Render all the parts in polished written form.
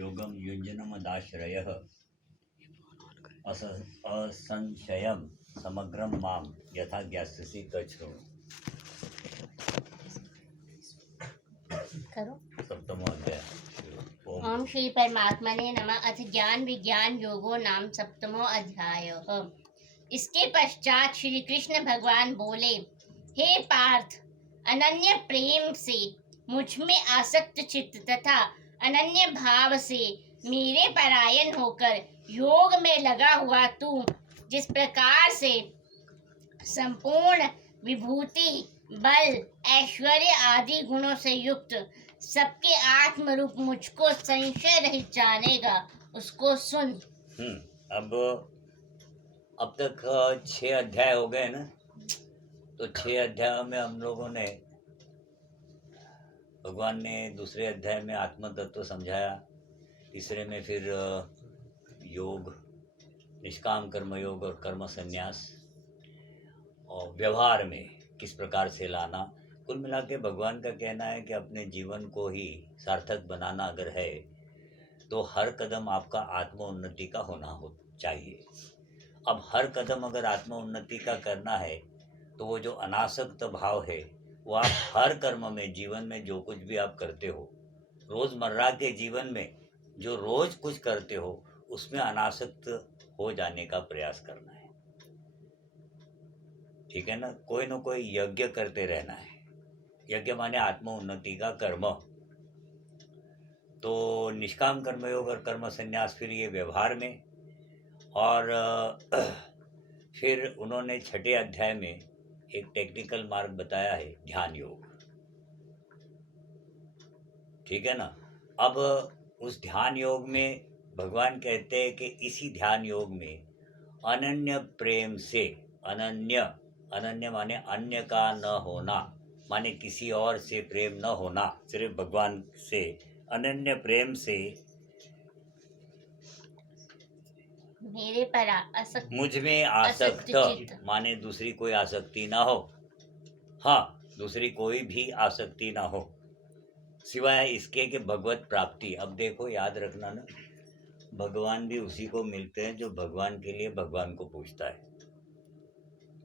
योगम युञ्जनमदाश्रयः असंशयं समग्रं मां यथा ज्ञास्यसि तच्छृणु। करो। सप्तमो अध्याय। ओम श्री परमात्मने नमः। अथ ज्ञान विज्ञान योगो नाम सप्तमो अध्याय। इसके पश्चात श्री कृष्ण भगवान बोले, हे पार्थ, अनन्य प्रेम से मुझ में आसक्त चित्त तथा अनन्य भाव से मेरे परायण होकर योग में लगा हुआ तू जिस प्रकार से संपूर्ण विभूति, बल, ऐश्वर्य आदि गुणों से युक्त सबके आत्म रूप मुझको संशय रहित जानेगा, उसको सुन। अब तक 6 अध्याय हो गए ना। तो 6 अध्यायों में हम लोगों ने, भगवान ने दूसरे अध्याय में आत्म तत्व समझाया, तीसरे में फिर योग, निष्काम कर्म योग और कर्म संन्यास, और व्यवहार में किस प्रकार से लाना। कुल मिला के भगवान का कहना है कि अपने जीवन को ही सार्थक बनाना अगर है तो हर कदम आपका आत्मोन्नति का होना हो चाहिए। अब हर कदम अगर आत्मोन्नति का करना है तो वो जो अनासक्त भाव है वो आप हर कर्म में, जीवन में जो कुछ भी आप करते हो, रोज़मर्रा के जीवन में जो रोज़ कुछ करते हो उसमें अनासक्त हो जाने का प्रयास करना है। ठीक है ना। कोई न कोई यज्ञ करते रहना है। यज्ञ माने आत्मोन्नति का कर्म। तो निष्काम कर्मयोग और कर्म संन्यास फिर ये व्यवहार में, और फिर उन्होंने 6ठे अध्याय में एक टेक्निकल मार्ग बताया है, ध्यान योग। ठीक है ना। अब उस ध्यान योग में भगवान कहते हैं कि इसी ध्यान योग में अनन्य प्रेम से, अनन्य अनन्य माने अन्य का न होना, माने किसी और से प्रेम न होना, सिर्फ भगवान से अनन्य प्रेम से मेरे पर मुझ में आसक्त, माने दूसरी कोई आसक्ति ना हो। हाँ, दूसरी कोई भी आसक्ति ना हो सिवाय इसके कि भगवत प्राप्ति। अब देखो, याद रखना ना, भगवान भी उसी को मिलते हैं जो भगवान के लिए भगवान को पूछता है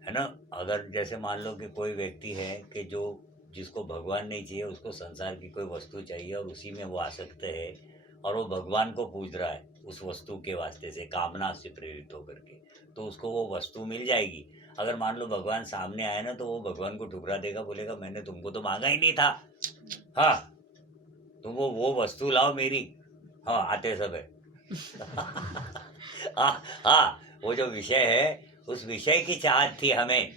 ना। अगर जैसे मान लो कि कोई व्यक्ति है कि जिसको भगवान नहीं चाहिए, उसको संसार की कोई वस्तु चाहिए और उसी में वो आसक्त है, और वो भगवान को पूज रहा है उस वस्तु के वास्ते से, कामना से प्रेरित होकर के, तो उसको वो वस्तु मिल जाएगी। अगर मान लो भगवान सामने आए ना, तो वो भगवान को ठुकरा देगा, बोलेगा मैंने तुमको तो मांगा ही नहीं था। हाँ, तुम वो वस्तु लाओ मेरी। हाँ, आते सब है। हाँ, वो जो विषय है, उस विषय की चाहत थी हमें,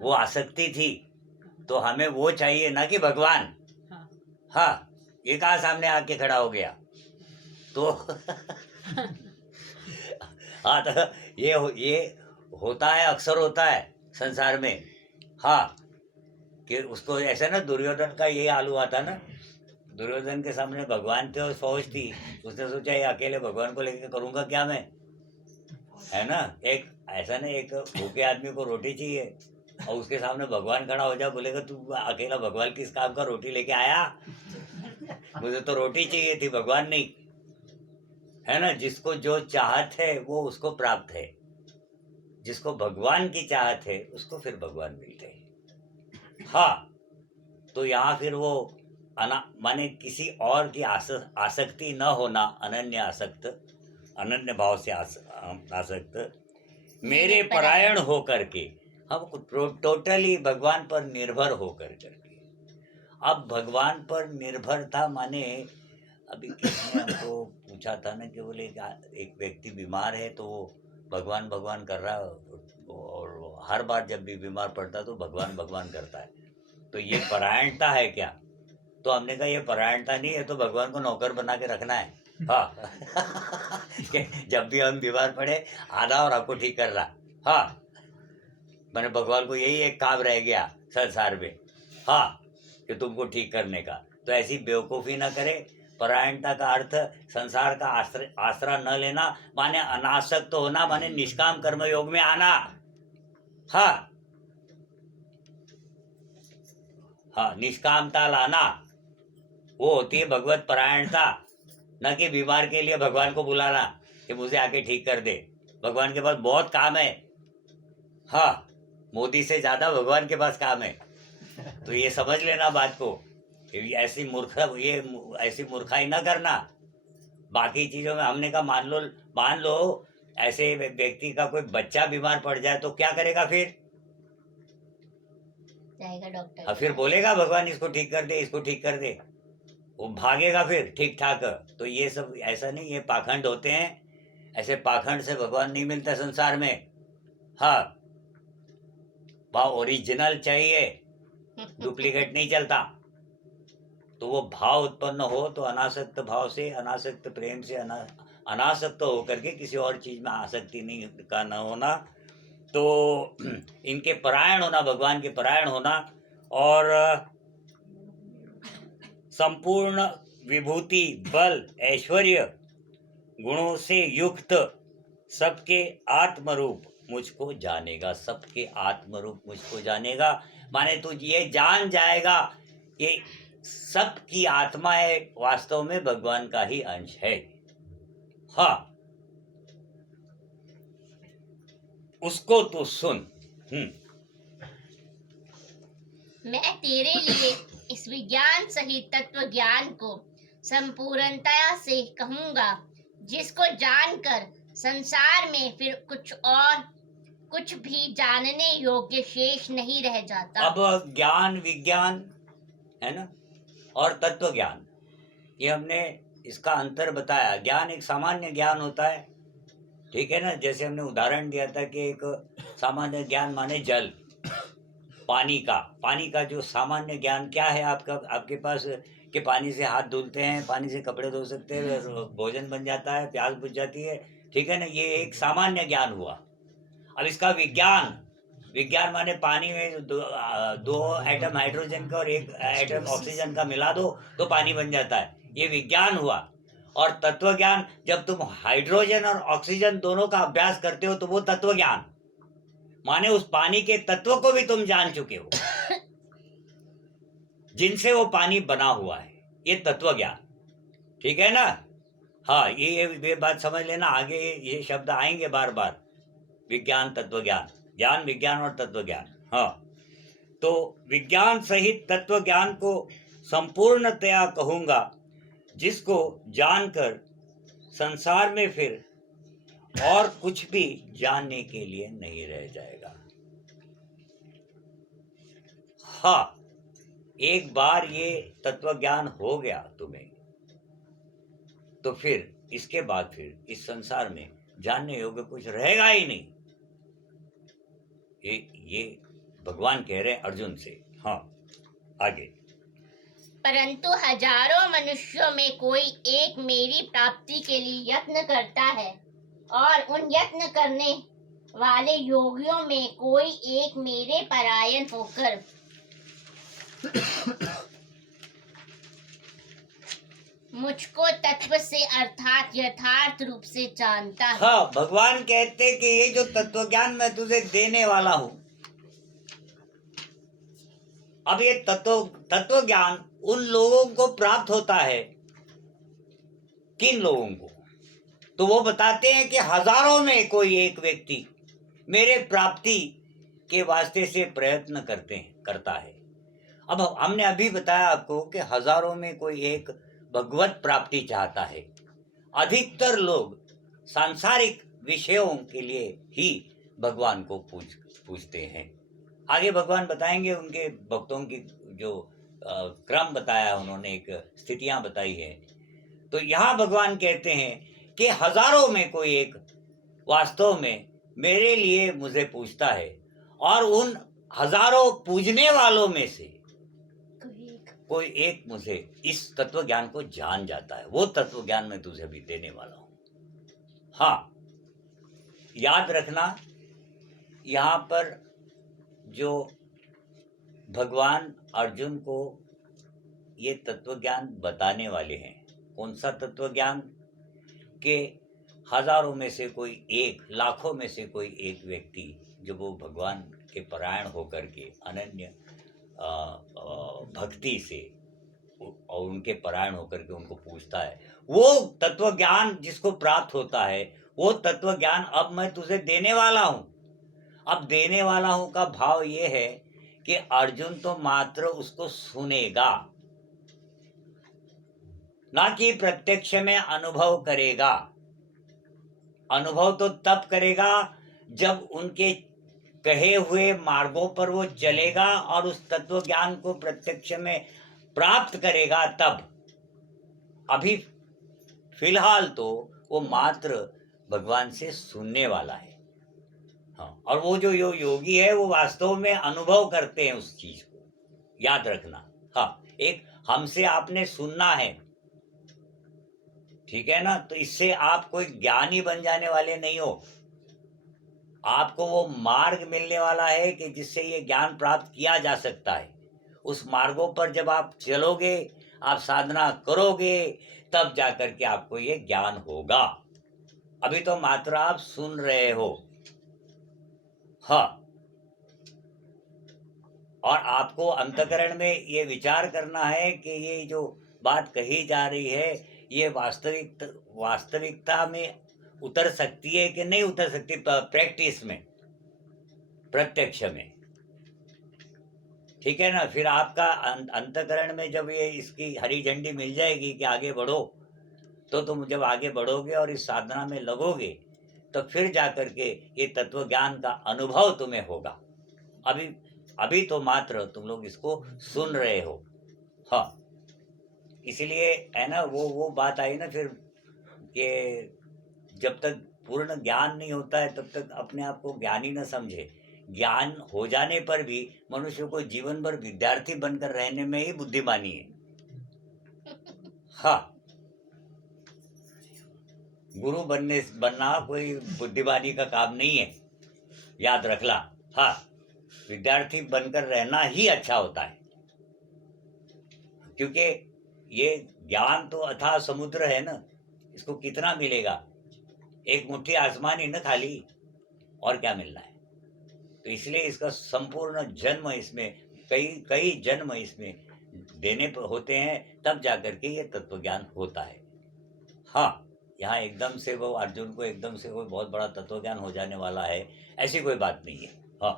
वो आसक्ति थी, तो हमें वो चाहिए ना कि भगवान। हाँ, ये कहाँ सामने आके खड़ा हो गया तो हाँ, तो ये होता है, अक्सर होता है संसार में। हाँ, कि उसको ऐसा ना, दुर्योधन का ये हाल हुआ था ना। दुर्योधन के सामने भगवान थे और फौज थी, उसने सोचा ये अकेले भगवान को लेके करूंगा क्या मैं, है ना। एक ऐसा ना, एक भूखे आदमी को रोटी चाहिए और उसके सामने भगवान खड़ा हो जाए, बोलेगा तू अकेला भगवान किस काम का रोटी लेके आया, मुझे तो रोटी चाहिए थी, भगवान नहीं, है ना। जिसको जो चाहत है वो उसको प्राप्त है, जिसको भगवान की चाहत है उसको फिर भगवान मिलते हैं। हाँ, तो यहाँ फिर वो माने किसी और की आसक्ति न होना, अनन्य आसक्त, अनन्य भाव से आसक्त, मेरे परायण होकर के, हम टोटली भगवान पर निर्भर होकर करके। अब भगवान पर निर्भरता माने, अभी किसी ने हमको पूछा था ना कि बोले एक व्यक्ति बीमार है तो वो भगवान भगवान कर रहा है, और हर बार जब भी बीमार पड़ता तो भगवान भगवान करता है, तो ये परायणता है क्या? तो हमने कहा ये परायणता नहीं है, तो भगवान को नौकर बना के रखना है। हाँ कि जब भी हम बीमार पड़े, आधा और आपको ठीक कर रहा। हाँ, मैंने भगवान को यही एक काम रह गया संसार में, हाँ, कि तुमको ठीक करने का। तो ऐसी बेवकूफ़ी ना करे। परायणता का अर्थ संसार का आश्रय न लेना, माने अनासक्त होना, माने निष्काम कर्म योग में आना। हाँ, हाँ, निष्कामता लाना, वो होती है भगवत परायणता। न कि बीमार के लिए भगवान को बुलाना कि मुझे आके ठीक कर दे। भगवान के पास बहुत काम है। हाँ, मोदी से ज्यादा भगवान के पास काम है। तो ये समझ लेना बात को, ऐसी मूर्खाई ना करना। बाकी चीजों में हमने कहा मान लो ऐसे व्यक्ति का कोई बच्चा बीमार पड़ जाए तो क्या करेगा फिर? जाएगा डॉक्टर और फिर बोलेगा भगवान इसको ठीक कर दे, इसको ठीक कर दे, वो भागेगा फिर ठीक ठाक। तो ये सब ऐसा नहीं, ये पाखंड होते हैं। ऐसे पाखंड से भगवान नहीं मिलता संसार में। हाँ, भाव ओरिजिनल चाहिए, डुप्लीकेट नहीं चलता। तो वो भाव उत्पन्न हो तो अनासक्त भाव से, अनासक्त प्रेम से, अनासक्त होकर के किसी और चीज में आसक्ति नहीं का न होना। तो इनके परायण होना, भगवान के परायण होना, और संपूर्ण विभूति, बल, ऐश्वर्य, गुणों से युक्त सबके आत्मरूप मुझको जानेगा। सबके आत्मरूप मुझको जानेगा माने तू ये जान जाएगा कि सबकी आत्माएं वास्तव में भगवान का ही अंश है। हाँ, उसको तू सुन। मैं तेरे लिए इस विज्ञान सहित तत्व ज्ञान को संपूर्णता से कहूंगा, जिसको जानकर संसार में फिर कुछ भी जानने योग्य शेष नहीं रह जाता। अब ज्ञान विज्ञान है ना, और तत्व ज्ञान, ये हमने इसका अंतर बताया। ज्ञान एक सामान्य ज्ञान होता है, ठीक है ना। जैसे हमने उदाहरण दिया था कि एक सामान्य ज्ञान माने जल, पानी का जो सामान्य ज्ञान क्या है आपके पास, कि पानी से हाथ धुलते हैं, पानी से कपड़े धो सकते हैं, भोजन बन जाता है, प्यास बुझ जाती है, ठीक है ना। ये एक सामान्य ज्ञान हुआ। अब इसका विज्ञान माने पानी में दो एटम हाइड्रोजन का और एक एटम ऑक्सीजन का मिला दो तो पानी बन जाता है, ये विज्ञान हुआ। और तत्व ज्ञान, जब तुम हाइड्रोजन और ऑक्सीजन दोनों का अभ्यास करते हो तो वो तत्व ज्ञान माने उस पानी के तत्व को भी तुम जान चुके हो, जिनसे वो पानी बना हुआ है, ये तत्व ज्ञान, ठीक है ना। हाँ, ये बात समझ लेना, आगे ये शब्द आएंगे बार बार, विज्ञान, तत्व ज्ञान, ज्ञान विज्ञान और तत्व ज्ञान। हाँ, तो विज्ञान सहित तत्व ज्ञान को संपूर्णतया कहूंगा, जिसको जानकर संसार में फिर और कुछ भी जानने के लिए नहीं रह जाएगा। हाँ, एक बार ये तत्व ज्ञान हो गया तुम्हें, तो फिर इसके बाद फिर इस संसार में जानने योग्य कुछ रहेगा ही नहीं। ये भगवान कह रहे हैं अर्जुन से। हाँ, आगे। परंतु हजारों मनुष्यों में कोई एक मेरी प्राप्ति के लिए यत्न करता है, और उन यत्न करने वाले योगियों में कोई एक मेरे परायण होकर मुझको तत्व से अर्थात यथार्थ रूप से जानता है। हाँ, भगवान कहते कि ये जो तत्व ज्ञान मैं तुझे देने वाला हूं, अब ये तत्व ज्ञान उन लोगों को प्राप्त होता है। किन लोगों को? तो वो बताते हैं कि हजारों में कोई एक व्यक्ति मेरे प्राप्ति के वास्ते से प्रयत्न करता है। अब हमने अभी बताया आपको कि हजारों में कोई एक भगवत प्राप्ति चाहता है। अधिकतर लोग सांसारिक विषयों के लिए ही भगवान को पूछते हैं। आगे भगवान बताएंगे उनके भक्तों की जो क्रम बताया उन्होंने, एक स्थितियां बताई है। तो यहाँ भगवान कहते हैं कि हजारों में कोई एक वास्तव में मेरे लिए मुझे पूछता है, और उन हजारों पूजने वालों में से कोई एक मुझे इस तत्व ज्ञान को जान जाता है। वो तत्व ज्ञान मैं तुझे अभी देने वाला हूं। हाँ, याद रखना, यहाँ पर जो भगवान अर्जुन को ये तत्व ज्ञान बताने वाले हैं, कौन सा तत्व ज्ञान? के हजारों में से कोई एक, लाखों में से कोई एक व्यक्ति जो वो भगवान के परायण होकर के अनन्य भक्ति से और उनके परायण होकर के उनको पूछता है, वो तत्व ज्ञान जिसको प्राप्त होता है, वो तत्व ज्ञान अब मैं तुझे देने वाला हूं। अब देने वाला हूं का भाव ये है कि अर्जुन तो मात्र उसको सुनेगा, ना कि प्रत्यक्ष में अनुभव करेगा। अनुभव तो तब करेगा जब उनके कहे हुए मार्गों पर वो चलेगा और उस तत्व ज्ञान को प्रत्यक्ष में प्राप्त करेगा तब। अभी फिलहाल तो वो मात्र भगवान से सुनने वाला है। हाँ, और वो जो योगी है वो वास्तव में अनुभव करते हैं उस चीज को, याद रखना। हाँ, एक हमसे आपने सुनना है, ठीक है ना, तो इससे आप कोई ज्ञानी बन जाने वाले नहीं हो। आपको वो मार्ग मिलने वाला है कि जिससे ये ज्ञान प्राप्त किया जा सकता है। उस मार्गों पर जब आप चलोगे, आप साधना करोगे, तब जाकर के आपको ये ज्ञान होगा। अभी तो मात्र आप सुन रहे हो। हाँ, और आपको अंतःकरण में ये विचार करना है कि ये जो बात कही जा रही है ये वास्तविकता में उतर सकती है कि नहीं उतर सकती, प्रैक्टिस में, प्रत्यक्ष में। ठीक है ना। फिर आपका अंतःकरण में जब ये इसकी हरी झंडी मिल जाएगी कि आगे बढ़ो, तो तुम जब आगे बढ़ोगे और इस साधना में लगोगे तो फिर जाकर के ये तत्व ज्ञान का अनुभव तुम्हें होगा। अभी तो मात्र तुम लोग इसको सुन रहे हो। हाँ, इसलिए है ना, वो बात आई ना फिर कि जब तक पूर्ण ज्ञान नहीं होता है तब तक अपने आप को ज्ञानी न समझे। ज्ञान हो जाने पर भी मनुष्य को जीवन भर विद्यार्थी बनकर रहने में ही बुद्धिमानी है। हाँ, गुरु बनना कोई बुद्धिमानी का काम नहीं है, याद रखना। हाँ, विद्यार्थी बनकर रहना ही अच्छा होता है, क्योंकि ये ज्ञान तो अथाह समुद्र है ना, इसको कितना मिलेगा, एक मुट्ठी आसमान ही ना खाली, और क्या मिलना है। तो इसलिए इसका संपूर्ण जन्म इसमें कई जन्म इसमें देने होते हैं, तब जाकर के ये तत्व ज्ञान होता है। हाँ, यहाँ एकदम से वो अर्जुन को एकदम से कोई बहुत बड़ा तत्व ज्ञान हो जाने वाला है, ऐसी कोई बात नहीं है। हाँ,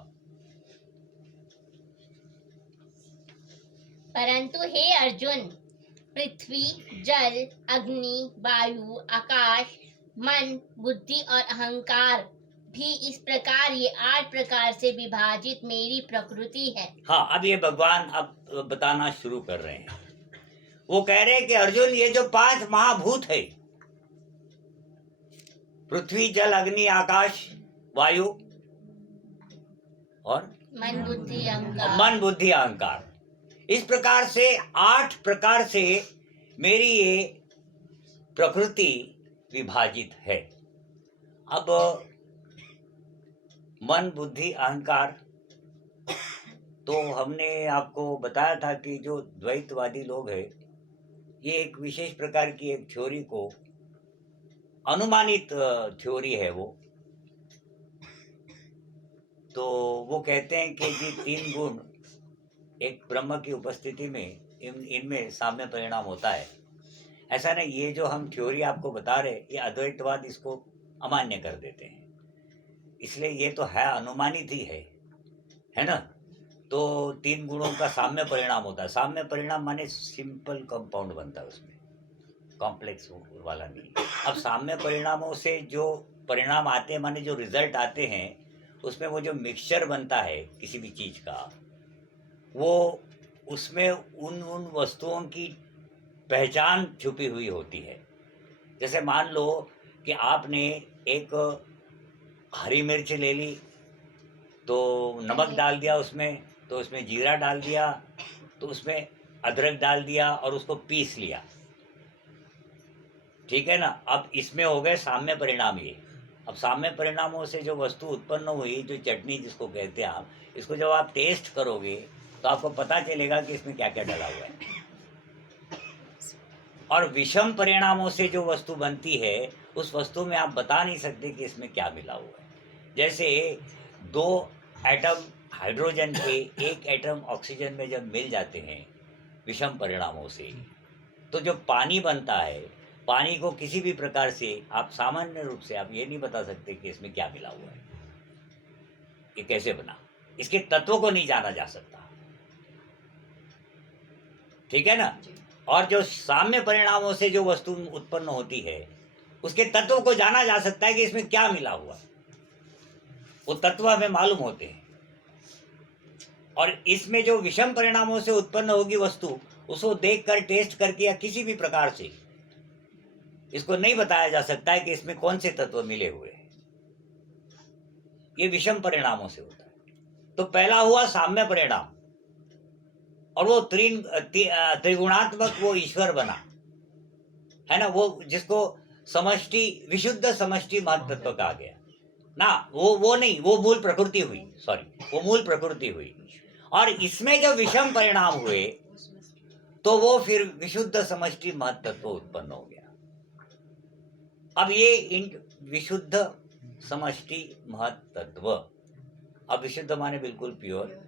परंतु हे अर्जुन, पृथ्वी, जल, अग्नि, वायु, आकाश, मन, बुद्धि और अहंकार भी इस प्रकार ये 8 प्रकार से विभाजित मेरी प्रकृति है। हाँ, अब ये भगवान अब बताना शुरू कर रहे हैं। वो कह रहे हैं कि अर्जुन, ये जो 5 महाभूत है, पृथ्वी, जल, अग्नि, आकाश, वायु और मन, बुद्धि, अहंकार, मन, बुद्धि, अहंकार, इस प्रकार से 8 प्रकार से मेरी ये प्रकृति विभाजित है। अब मन, बुद्धि, अहंकार, तो हमने आपको बताया था कि जो द्वैतवादी लोग हैं, ये एक विशेष प्रकार की एक थ्योरी को, अनुमानित थ्योरी है वो, तो वो कहते हैं कि जी 3 गुण एक ब्रह्म की उपस्थिति में इनमें साम्य परिणाम होता है। ऐसा नहीं, ये जो हम थ्योरी आपको बता रहे, ये अद्वैतवाद इसको अमान्य कर देते हैं, इसलिए ये तो है अनुमानित ही है ना। तो 3 गुणों का साम्य परिणाम होता है। साम्य परिणाम माने सिंपल कंपाउंड बनता है, उसमें कॉम्प्लेक्स वाला नहीं। अब साम्य परिणामों से जो परिणाम आते हैं, माने जो रिजल्ट आते हैं, उसमें वो जो मिक्सचर बनता है किसी भी चीज का, वो उसमें उन वस्तुओं की पहचान छुपी हुई होती है। जैसे मान लो कि आपने एक हरी मिर्च ले ली, तो नमक डाल दिया उसमें, तो उसमें जीरा डाल दिया, तो उसमें अदरक डाल दिया और उसको पीस लिया, ठीक है ना। अब इसमें हो गए साम्य परिणाम ये। अब साम्य परिणामों से जो वस्तु उत्पन्न हुई, जो चटनी जिसको कहते हैं आप, इसको जब आप टेस्ट करोगे तो आपको पता चलेगा कि इसमें क्या क्या डाला हुआ है। और विषम परिणामों से जो वस्तु बनती है, उस वस्तु में आप बता नहीं सकते कि इसमें क्या मिला हुआ है। जैसे 2 एटम हाइड्रोजन के 1 एटम ऑक्सीजन में जब मिल जाते हैं विषम परिणामों से। तो जो पानी बनता है, पानी को किसी भी प्रकार से आप सामान्य रूप से आप ये नहीं बता सकते कि इसमें क्या मिला हुआ है, ये कैसे बना, इसके तत्वों को नहीं जाना जा सकता, ठीक है ना। और जो साम्य परिणामों से जो वस्तु उत्पन्न होती है, उसके तत्वों को जाना जा सकता है कि इसमें क्या मिला हुआ है, वो तत्व हमें मालूम होते हैं। और इसमें जो विषम परिणामों से उत्पन्न होगी वस्तु, उसको देखकर, टेस्ट करके या किसी भी प्रकार से इसको नहीं बताया जा सकता है कि इसमें कौन से तत्व मिले हुए हैं। ये विषम परिणामों से होता है। तो पहला हुआ साम्य परिणाम, और वो त्रिगुणात्मक वो ईश्वर बना, है ना, वो जिसको समष्टि, विशुद्ध समष्टि महत्त्व कहा गया ना। वो नहीं, वो मूल प्रकृति हुई, सॉरी, वो मूल प्रकृति हुई। और इसमें जब विषम परिणाम हुए तो वो फिर विशुद्ध समष्टि महत्त्व उत्पन्न हो गया। अब ये विशुद्ध समष्टि महत्त्व, अब विशुद्ध माने बिल्कुल प्योर,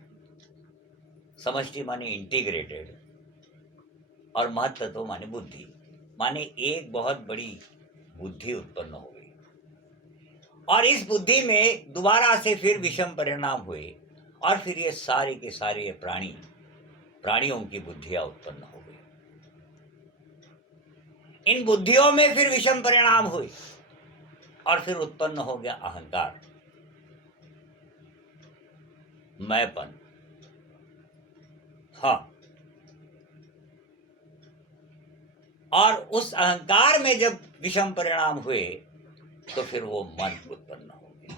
समष्टि माने इंटीग्रेटेड, और महत्त्व माने बुद्धि, माने एक बहुत बड़ी बुद्धि उत्पन्न हो गई। और इस बुद्धि में दोबारा से फिर विषम परिणाम हुए, और फिर ये सारे के सारे प्राणियों की बुद्धियां उत्पन्न हो गई। इन बुद्धियों में फिर विषम परिणाम हुए, और फिर उत्पन्न हो गया अहंकार, मैंपन। हाँ, और उस अहंकार में जब विषम परिणाम हुए तो फिर वो मन उत्पन्न हो गया।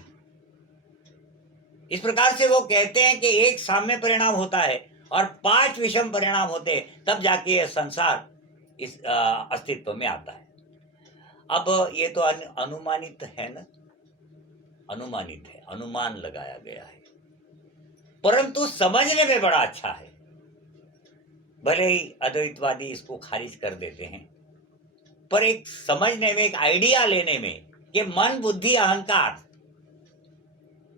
इस प्रकार से वो कहते हैं कि एक साम्य परिणाम होता है और 5 विषम परिणाम होते हैं, तब जाके ये संसार इस अस्तित्व में आता है। अब ये तो अनुमानित है ना, अनुमानित है, अनुमान लगाया गया है, परंतु समझने में बड़ा अच्छा है। भले ही अद्वैतवादी इसको खारिज कर देते हैं, पर एक समझने में, एक आइडिया लेने में कि मन, बुद्धि, अहंकार,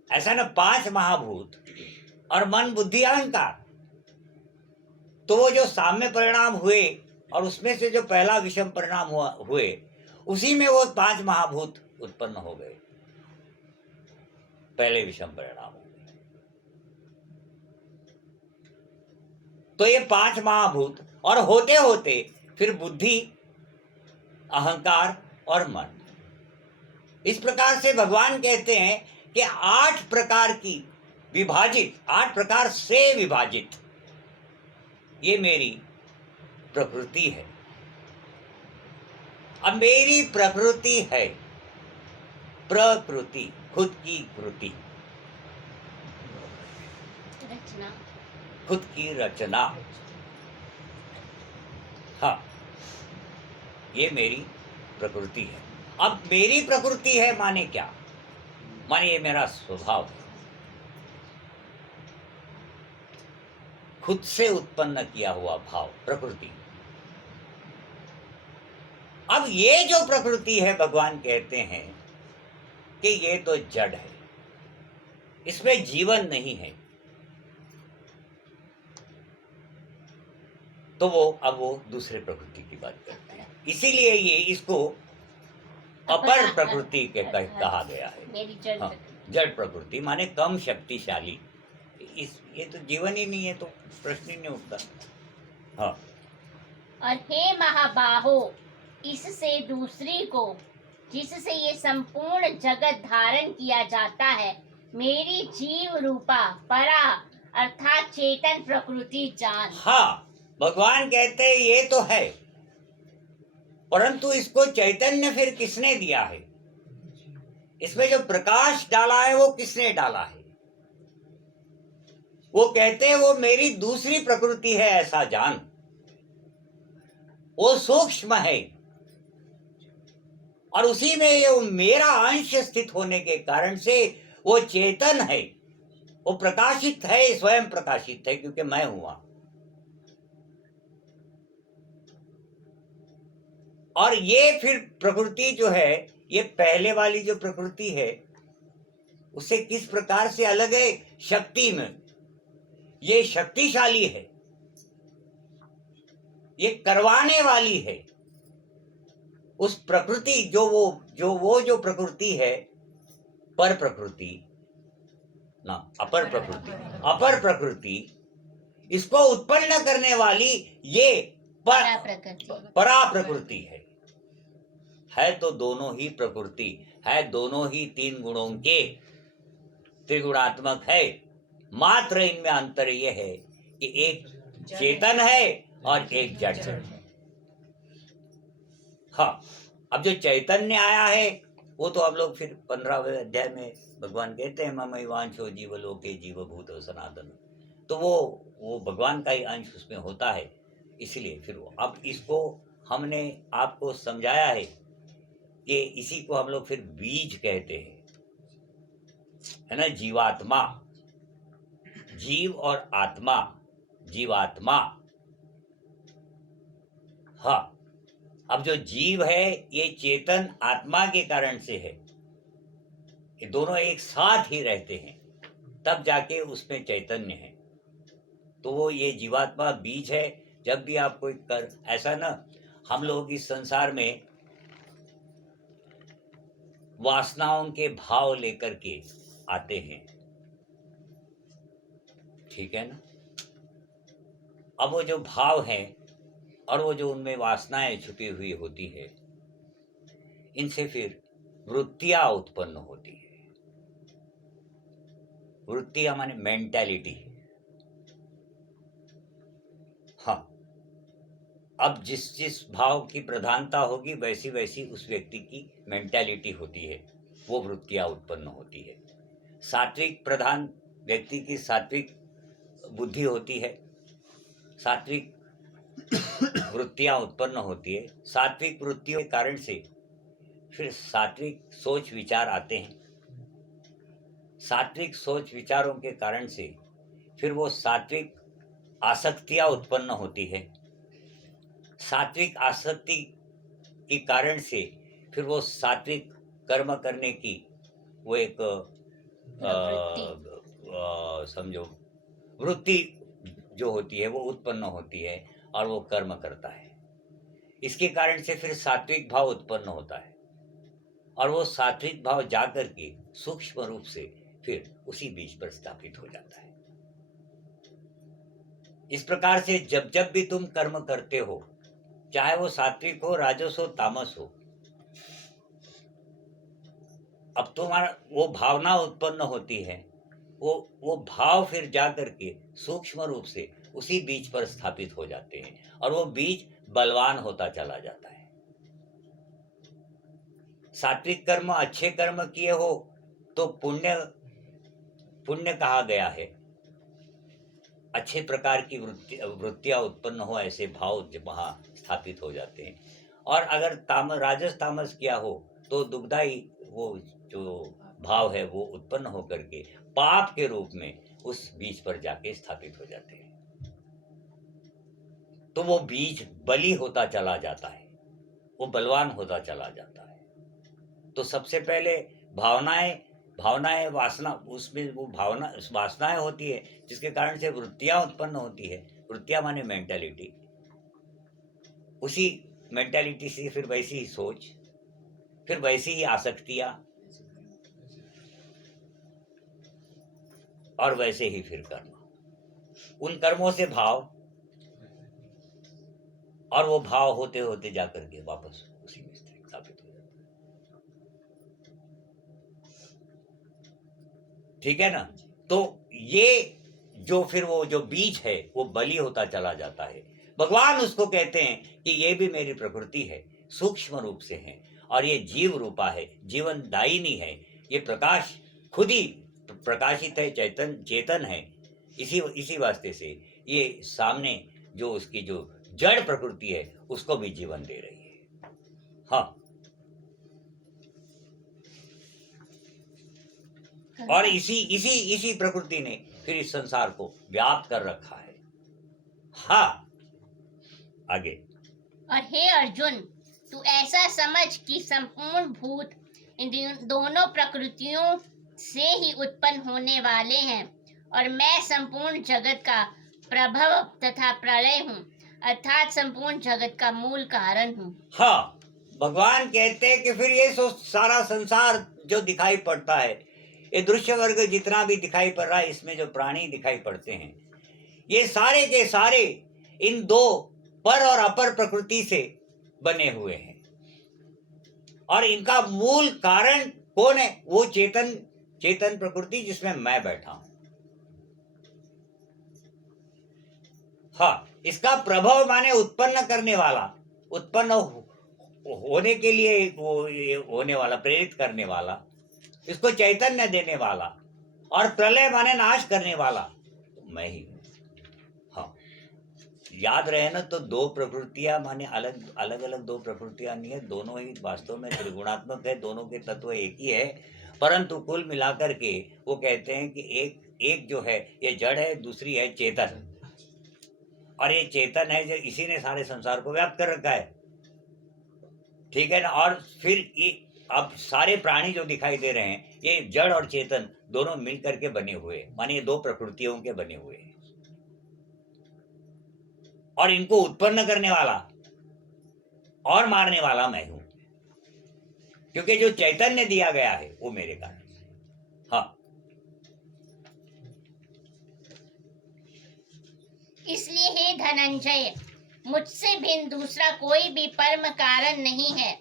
ऐसा ना 5 महाभूत और मन, बुद्धि, अहंकार, तो वो जो साम्य परिणाम हुए और उसमें से जो पहला विषम परिणाम हुए, उसी में वो 5 महाभूत उत्पन्न हो गए, पहले विषम परिणाम हो गए। तो ये 5 महाभूत, और होते होते फिर बुद्धि, अहंकार और मन। इस प्रकार से भगवान कहते हैं कि 8 प्रकार की विभाजित, 8 प्रकार से विभाजित ये मेरी प्रकृति है। अब मेरी प्रकृति है, प्रकृति, खुद की कृति, रचना, खुद की रचना। हाँ, ये मेरी प्रकृति है। अब मेरी प्रकृति है माने क्या? माने ये मेरा स्वभाव है, खुद से उत्पन्न किया हुआ भाव, प्रकृति। अब ये जो प्रकृति है, भगवान कहते हैं कि ये तो जड़ है, इसमें जीवन नहीं है। तो अब वो दूसरे प्रकृति की बात करते हैं, इसीलिए ये इसको अपर प्रकृति के कहा गया है। हाँ, जड़ प्रकृति माने कम शक्तिशाली। ये तो जीवन ही नहीं है, तो प्रश्न ही नहीं उठता। हाँ, और हे महाबाहो, इससे दूसरी को, जिससे ये संपूर्ण जगत धारण किया जाता है, मेरी जीव रूपा परा अर्थात चेतन प्रकृति जान। हाँ, भगवान कहते हैं ये तो है, परंतु इसको चैतन्य फिर किसने दिया है? इसमें जो प्रकाश डाला है वो किसने डाला है? वो कहते हैं वो मेरी दूसरी प्रकृति है, ऐसा जान। वो सूक्ष्म है और उसी में ये मेरा अंश स्थित होने के कारण से वो चेतन है, वो प्रकाशित है, स्वयं प्रकाशित है, क्योंकि मैं हुआ। और ये फिर प्रकृति जो है, ये पहले वाली जो प्रकृति है उससे किस प्रकार से अलग है? शक्ति में ये शक्तिशाली है, ये करवाने वाली है। उस प्रकृति जो प्रकृति है, पर प्रकृति ना, अपर प्रकृति, इसको उत्पन्न करने वाली ये परा प्रकृति है तो दोनों ही प्रकृति है, दोनों ही तीन गुणों के त्रिगुणात्मक है। मात्र इनमें अंतर यह है कि एक चेतन है और एक जड़ है। हाँ, अब जो चैतन्य आया है वो तो हम लोग फिर 15वें अध्याय में भगवान कहते हैं ममैवांशो जीवलोके जीवभूत सनातन, तो वो भगवान का ही अंश उसमें होता है। इसलिए फिर वो अब इसको हमने आपको समझाया है कि इसी को हम लोग फिर बीज कहते हैं, है ना। जीवात्मा, जीव और आत्मा, जीवात्मा। हाँ, अब जो जीव है ये चेतन आत्मा के कारण से है, ये दोनों एक साथ ही रहते हैं, तब जाके उसमें चैतन्य है। तो वो ये जीवात्मा बीज है। जब भी आप कोई कर ऐसा ना, हम लोग इस संसार में वासनाओं के भाव लेकर के आते हैं, ठीक है ना। अब वो जो भाव हैं और वो जो उनमें वासनाएं छुपी हुई होती है, इनसे फिर वृत्तियां उत्पन्न होती है। वृत्तियां माने मेंटालिटी। हाँ, अब जिस भाव की प्रधानता होगी वैसी वैसी उस व्यक्ति की मेंटालिटी होती है, वो वृत्तियां उत्पन्न होती है। सात्विक प्रधान व्यक्ति की सात्विक बुद्धि होती है, सात्विक वृत्तियां उत्पन्न होती है। सात्विक वृत्तियों के कारण से फिर सात्विक सोच विचार आते हैं। सात्विक सोच विचारों के कारण से फिर वो सात्विक आसक्तियां उत्पन्न होती है। सात्विक आसक्ति के कारण से फिर वो सात्विक कर्म करने की वो एक समझो वृत्ति जो होती है वो उत्पन्न होती है और वो कर्म करता है। इसके कारण से फिर सात्विक भाव उत्पन्न होता है और वो सात्विक भाव जाकर के सूक्ष्म रूप से फिर उसी बीज पर स्थापित हो जाता है। इस प्रकार से जब जब भी तुम कर्म करते हो, चाहे वो सात्विक हो, राजस हो, तामस हो, अब तुम्हारा वो भावना उत्पन्न होती है, वो भाव फिर जा करके सूक्ष्म रूप से उसी बीज पर स्थापित हो जाते हैं और वो बीज बलवान होता चला जाता है। सात्विक कर्म, अच्छे कर्म किए हो तो पुण्य कहा गया है। अच्छे प्रकार की वृत्तियां उत्पन्न हो, ऐसे भाव वहां स्थापित हो जाते हैं। और अगर राजस तामस किया हो तो दुग्धाई वो जो भाव है वो उत्पन्न होकर के पाप के रूप में उस बीज पर जाके स्थापित हो जाते हैं। तो वो बीज बली होता चला जाता है, वो बलवान होता चला जाता है। तो सबसे पहले भावनाएं वासना, उसमें वो वासनाएं होती है जिसके कारण से वृत्तियां उत्पन्न होती है। वृत्तियां माने मेंटालिटी, उसी मेंटालिटी से फिर वैसी ही सोच, फिर वैसी ही आसक्तियां और वैसे ही फिर कर्म, उन कर्मों से भाव, और वो भाव होते होते जाकर के वापस उसी में स्थापित हो जाता है। ठीक है ना। तो ये जो फिर वो जो बीज है वो बली होता चला जाता है। भगवान उसको कहते हैं कि ये भी मेरी प्रकृति है, सूक्ष्म रूप से है और ये जीव रूपा है, जीवन दायिनी है। ये प्रकाश खुद ही प्रकाशित है, चेतन है। इसी वास्ते से ये सामने जो उसकी जो जड़ प्रकृति है उसको भी जीवन दे रही है। हाँ, और इसी प्रकृति ने फिर इस संसार को व्याप्त कर रखा है। हाँ, आगे। और हे अर्जुन, तू ऐसा समझ कि संपूर्ण भूत इन दोनों प्रकृतियों से ही उत्पन्न होने वाले हैं और मैं संपूर्ण जगत का प्रभव तथा प्रलय हूँ। अर्थात संपूर्ण जगत का मूल कारण हूँ। हाँ, भगवान कहते हैं कि फिर ये सारा संसार जो दिखाई पड़ता है, ये दृश्य वर्ग जितना भी दिखाई पड़ रहा है, इसमें जो प्राणी दिखाई पड़ते हैं, ये सारे के सारे इन दो पर और अपर प्रकृति से बने हुए हैं। और इनका मूल कारण कौन है? वो चेतन प्रकृति जिसमें मैं बैठा हूं। हाँ, इसका प्रभाव माने उत्पन्न करने वाला, उत्पन्न होने के लिए वो ये होने वाला, प्रेरित करने वाला, इसको चैतन्य देने वाला, और प्रलय माने नाश करने वाला, तो मैं ही हूं। हाँ, याद रहे ना, तो दो प्रकृतियां माने अलग अलग दो प्रकृतियां नहीं है, दोनों ही वास्तव में त्रिगुणात्मक है, दोनों के तत्व एक ही है, परंतु कुल मिलाकर के वो कहते हैं कि एक जो है ये जड़ है, दूसरी है चेतन, और ये चेतन है जो इसी ने सारे संसार को व्याप्त कर रखा है, ठीक है ना। और फिर ये अब सारे प्राणी जो दिखाई दे रहे हैं, ये जड़ और चेतन दोनों मिल करके बने हुए, माने ये दो प्रकृतियों के बने हुए हैं, और इनको उत्पन्न करने वाला और मारने वाला मैं हूं, क्योंकि जो चैतन्य दिया गया है वो मेरे कारण। हाँ, इसलिए हे धनंजय, मुझसे भिन्न दूसरा कोई भी परम कारण नहीं है।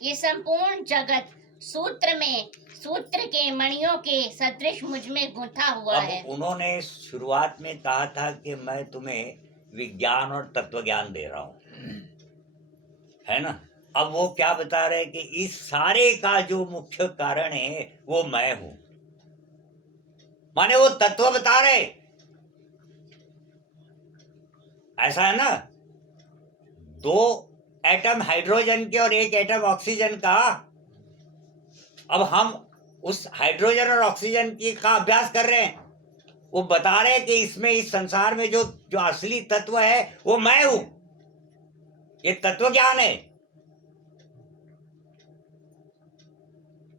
ये संपूर्ण जगत सूत्र के मणियों के सदृश मुझ में गुंथा हुआ है। अब उन्होंने शुरुआत में कहा था कि मैं तुम्हें विज्ञान और तत्व ज्ञान दे रहा हूं, है ना। अब वो क्या बता रहे कि इस सारे का जो मुख्य कारण है वो मैं हूं, माने वो तत्व बता रहे, ऐसा है ना। दो एटम हाइड्रोजन के और एक एटम ऑक्सीजन का, अब हम उस हाइड्रोजन और ऑक्सीजन की का अभ्यास कर रहे हैं, वो बता रहे हैं कि इसमें इस संसार में जो असली तत्व है वो मैं हूं, ये तत्व ज्ञान है,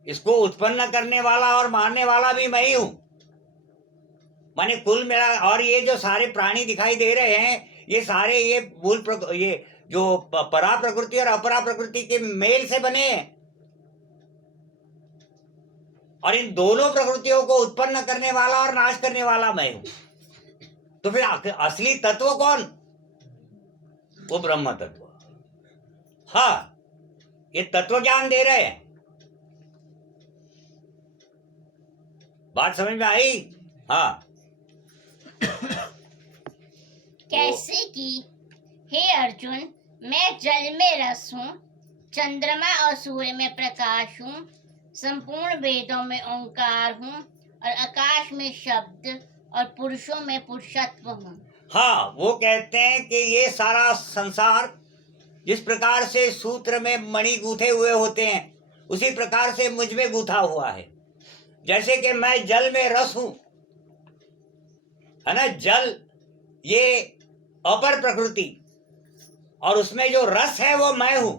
इसको उत्पन्न करने वाला और मारने वाला भी मैं ही हूं, माने कुल मेरा। और ये जो सारे प्राणी दिखाई दे रहे हैं, ये सारे ये ये जो परा प्रकृति और अपरा प्रकृति के मेल से बने हैं, और इन दोनों प्रकृतियों को उत्पन्न करने वाला और नाश करने वाला मैं हूं। तो फिर असली तत्व कौन? वो ब्रह्म तत्व। हाँ, ये तत्व ज्ञान दे रहे हैं। बात समझ में आई? हाँ। कैसे कि हे अर्जुन, मैं जल में रस हूँ, चंद्रमा और सूर्य में प्रकाश हूँ, संपूर्ण वेदों में ओंकार हूँ, और आकाश में शब्द और पुरुषों में पुरुषत्व हूँ। हाँ, वो कहते हैं कि ये सारा संसार जिस प्रकार से सूत्र में मणि गूंथे हुए होते हैं, उसी प्रकार से मुझ में गूंथा हुआ है। जैसे कि मैं जल में रस हूं, है ना। जल ये अपर प्रकृति, और उसमें जो रस है वो मैं हूं।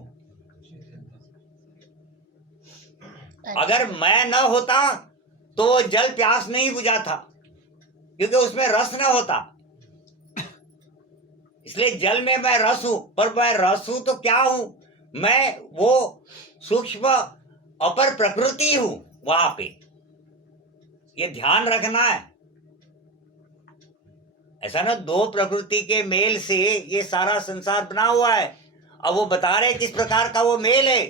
अगर मैं न होता तो वो जल प्यास नहीं बुझाता, क्योंकि उसमें रस न होता। इसलिए जल में मैं रस हूं, पर मैं रस हूं तो क्या हूं? मैं वो सूक्ष्म अपर प्रकृति हूं। वहां पे ये ध्यान रखना है, ऐसा ना। दो प्रकृति के मेल से ये सारा संसार बना हुआ है। अब वो बता रहे किस प्रकार का वो मेल है,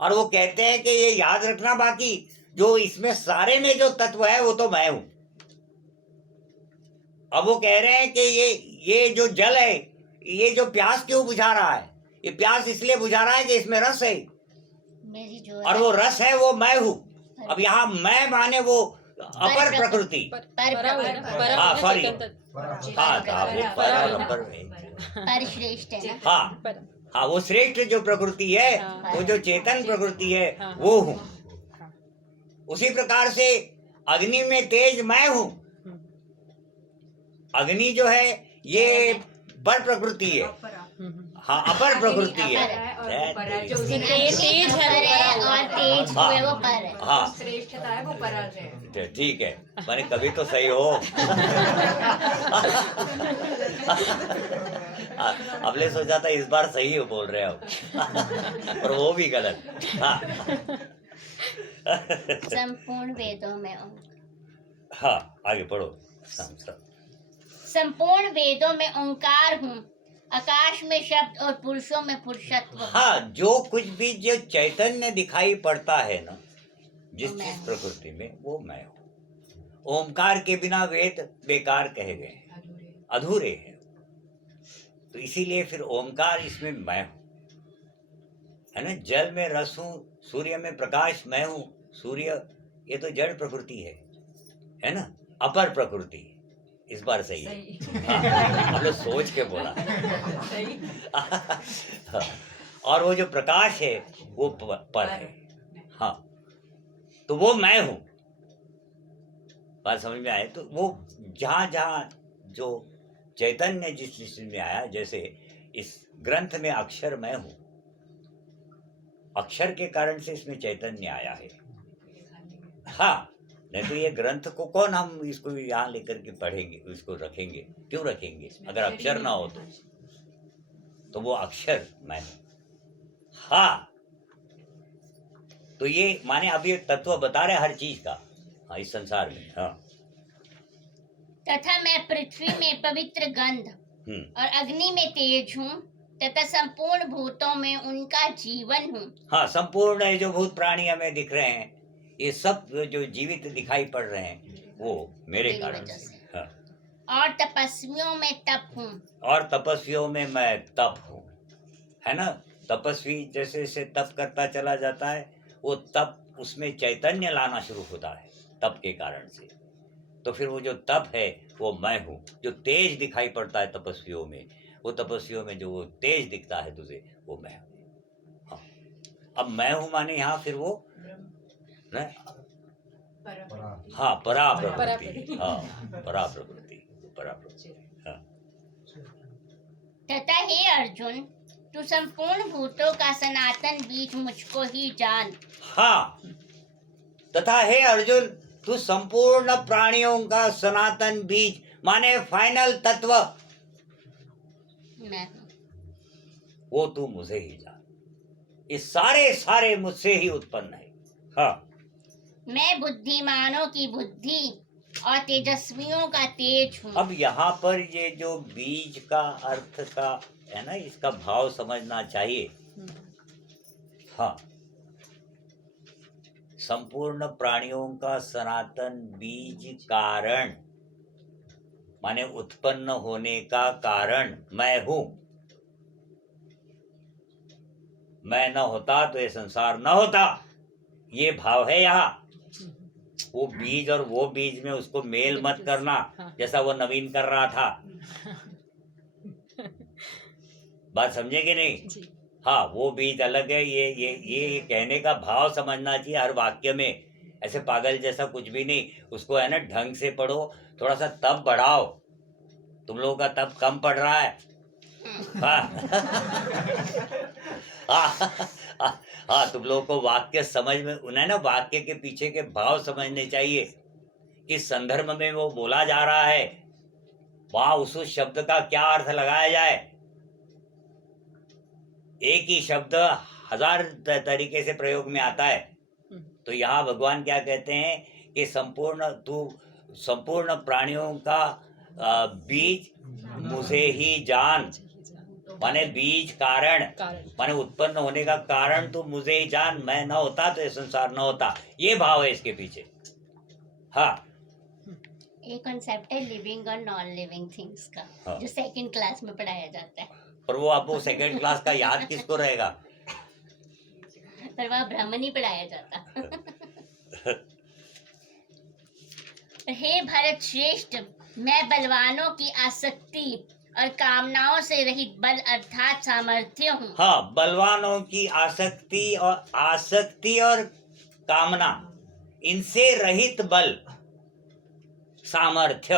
और वो कहते हैं कि ये याद रखना, बाकी जो इसमें सारे में जो तत्व है वो तो मैं हूं। अब वो कह रहे हैं कि ये जो जल है, ये जो प्यास क्यों बुझा रहा है? ये प्यास इसलिए बुझा रहा है कि इसमें रस है, और वो रस है वो मैं हूं। अब यहाँ मैं माने वो अपर प्रकृति, हाँ सॉरी, पर श्रेष्ठ है ना। हाँ, वो श्रेष्ठ जो प्रकृति है, वो जो चेतन प्रकृति है, वो हूं। उसी प्रकार से अग्नि में तेज मैं हूं। अग्नि जो है ये पर प्रकृति है, हाँ अपर प्रकृति है, तेज है और तेज जो है वो पर है। हाँ श्रेष्ठता है वो पराजय है। ठीक है, मैंने कभी तो सही हो। हमने सोचा था इस बार सही हो बोल रहे हो, पर वो भी गलत। हाँ संपूर्ण वेदों में हाँ आगे पढ़ो। संपूर्ण वेदों में ओंकार हूँ, आकाश में शब्द और पुरुषों में पुरुषत्व। हाँ, जो कुछ भी जो चैतन्य दिखाई पड़ता है ना जिस वो मैं जिस हूँ। प्रकृति में, वो मैं हूँ। ओमकार के बिना वेद बेकार कहे गए हैं, अधूरे हैं। तो इसीलिए फिर ओमकार इसमें मैं हूँ, है ना। जल में रस हूँ, सूर्य में प्रकाश मैं हूँ। सूर्य ये तो जड़ प्रकृति है ना, अपर प्रकृति। इस बार सही है। हाँ, हम लोग सोच के बोला। और वो जो प्रकाश है वो पर है। हाँ, तो वो मैं हूं। बात समझ में आए? तो वो जहां जहां जो चैतन्य जिस जिस में आया, जैसे इस ग्रंथ में अक्षर मैं हूं, अक्षर के कारण से इसमें चैतन्य आया है। हाँ, नहीं तो ये ग्रंथ को कौन हम इसको यहाँ लेकर के पढ़ेंगे, इसको रखेंगे? क्यों रखेंगे अगर अक्षर ना हो? तो वो अक्षर मैं हूं। हाँ, तो ये माने अब ये तत्व बता रहे हर चीज का। हाँ, इस संसार में। हाँ, तथा मैं पृथ्वी में पवित्र गंध और अग्नि में तेज हूँ, तथा संपूर्ण भूतों में उनका जीवन हूँ। हाँ, संपूर्ण है जो भूत प्राणी हमें दिख रहे हैं, ये सब जो जीवित दिखाई पड़ रहे हैं, वो मेरे कारण से। हाँ, और तपस्वियों में तप हूँ। और तपस्वियों में मैं तप हूँ, है ना। तपस्वी जैसे जैसे तप करता चला जाता है, वो तप उसमें चैतन्य लाना शुरू होता है तप के कारण से। तो फिर वो जो तप है वो मैं हूँ। जो तेज दिखाई पड़ता है तपस्वियों में, वो तपस्वियों में जो वो तेज दिखता है तुझे, वो मैं हूँ। हाँ, अब मैं हूँ माने यहाँ फिर वो न, हाँ, परा प्रकृति। हाँ, परा प्रकृति, परा प्रकृति। हाँ, तथा हे अर्जुन, तू संपूर्ण भूतों का सनातन बीज मुझको ही जान। हाँ, तथा हे अर्जुन, तू संपूर्ण प्राणियों का सनातन बीज माने फाइनल तत्व मैं हूँ, वो तू मुझे ही जान। ये सारे सारे मुझसे ही उत्पन्न है। हाँ, मैं बुद्धिमानों की बुद्धि और तेजस्वियों का तेज हूँ। अब यहाँ पर ये जो बीज का अर्थ का है ना, इसका भाव समझना चाहिए। हाँ, संपूर्ण प्राणियों का सनातन बीज कारण माने उत्पन्न होने का कारण मैं हूं। मैं न होता तो ये संसार न होता, ये भाव है यहाँ। वो बीज और वो बीज में उसको मेल मत करना, जैसा वो नवीन कर रहा था। बात समझे कि नहीं? हाँ, वो बीज अलग है, ये कहने का भाव समझना चाहिए हर वाक्य में। ऐसे पागल जैसा कुछ भी नहीं, उसको है ना ढंग से पढ़ो, थोड़ा सा तप बढ़ाओ। तुम लोगों का तप कम पड़ रहा है। हाँ, तुम लोगों को वाक्य समझ में, उन्हें ना वाक्य के पीछे के भाव समझने चाहिए। किस संदर्भ में वो बोला जा रहा है, वहां उस शब्द का क्या अर्थ लगाया जाए। एक ही शब्द हजार तरीके से प्रयोग में आता है। तो यहाँ भगवान क्या कहते हैं कि संपूर्ण प्राणियों का बीज मुझे ही जान, माने बीज कारण माने उत्पन्न होने का कारण तो मुझे ही जान। मैं न होता तो ये संसार न होता, ये भाव है इसके पीछे। हाँ, एक कॉन्सेप्ट है लिविंग और नॉन लिविंग थिंग्स का। हाँ, जो सेकंड क्लास में पढ़ाया जाता है। पर वो आपको सेकंड क्लास का याद किसको रहेगा? पर वह ब्राह्मण ही पढ़ाया जाता। हे भरत श्रेष्ठ, मैं बलवानों की आसक्ति और कामनाओं से रहित बल अर्थात सामर्थ्य हूँ। हाँ, बलवानों की आसक्ति और कामना, इनसे रहित बल सामर्थ्य,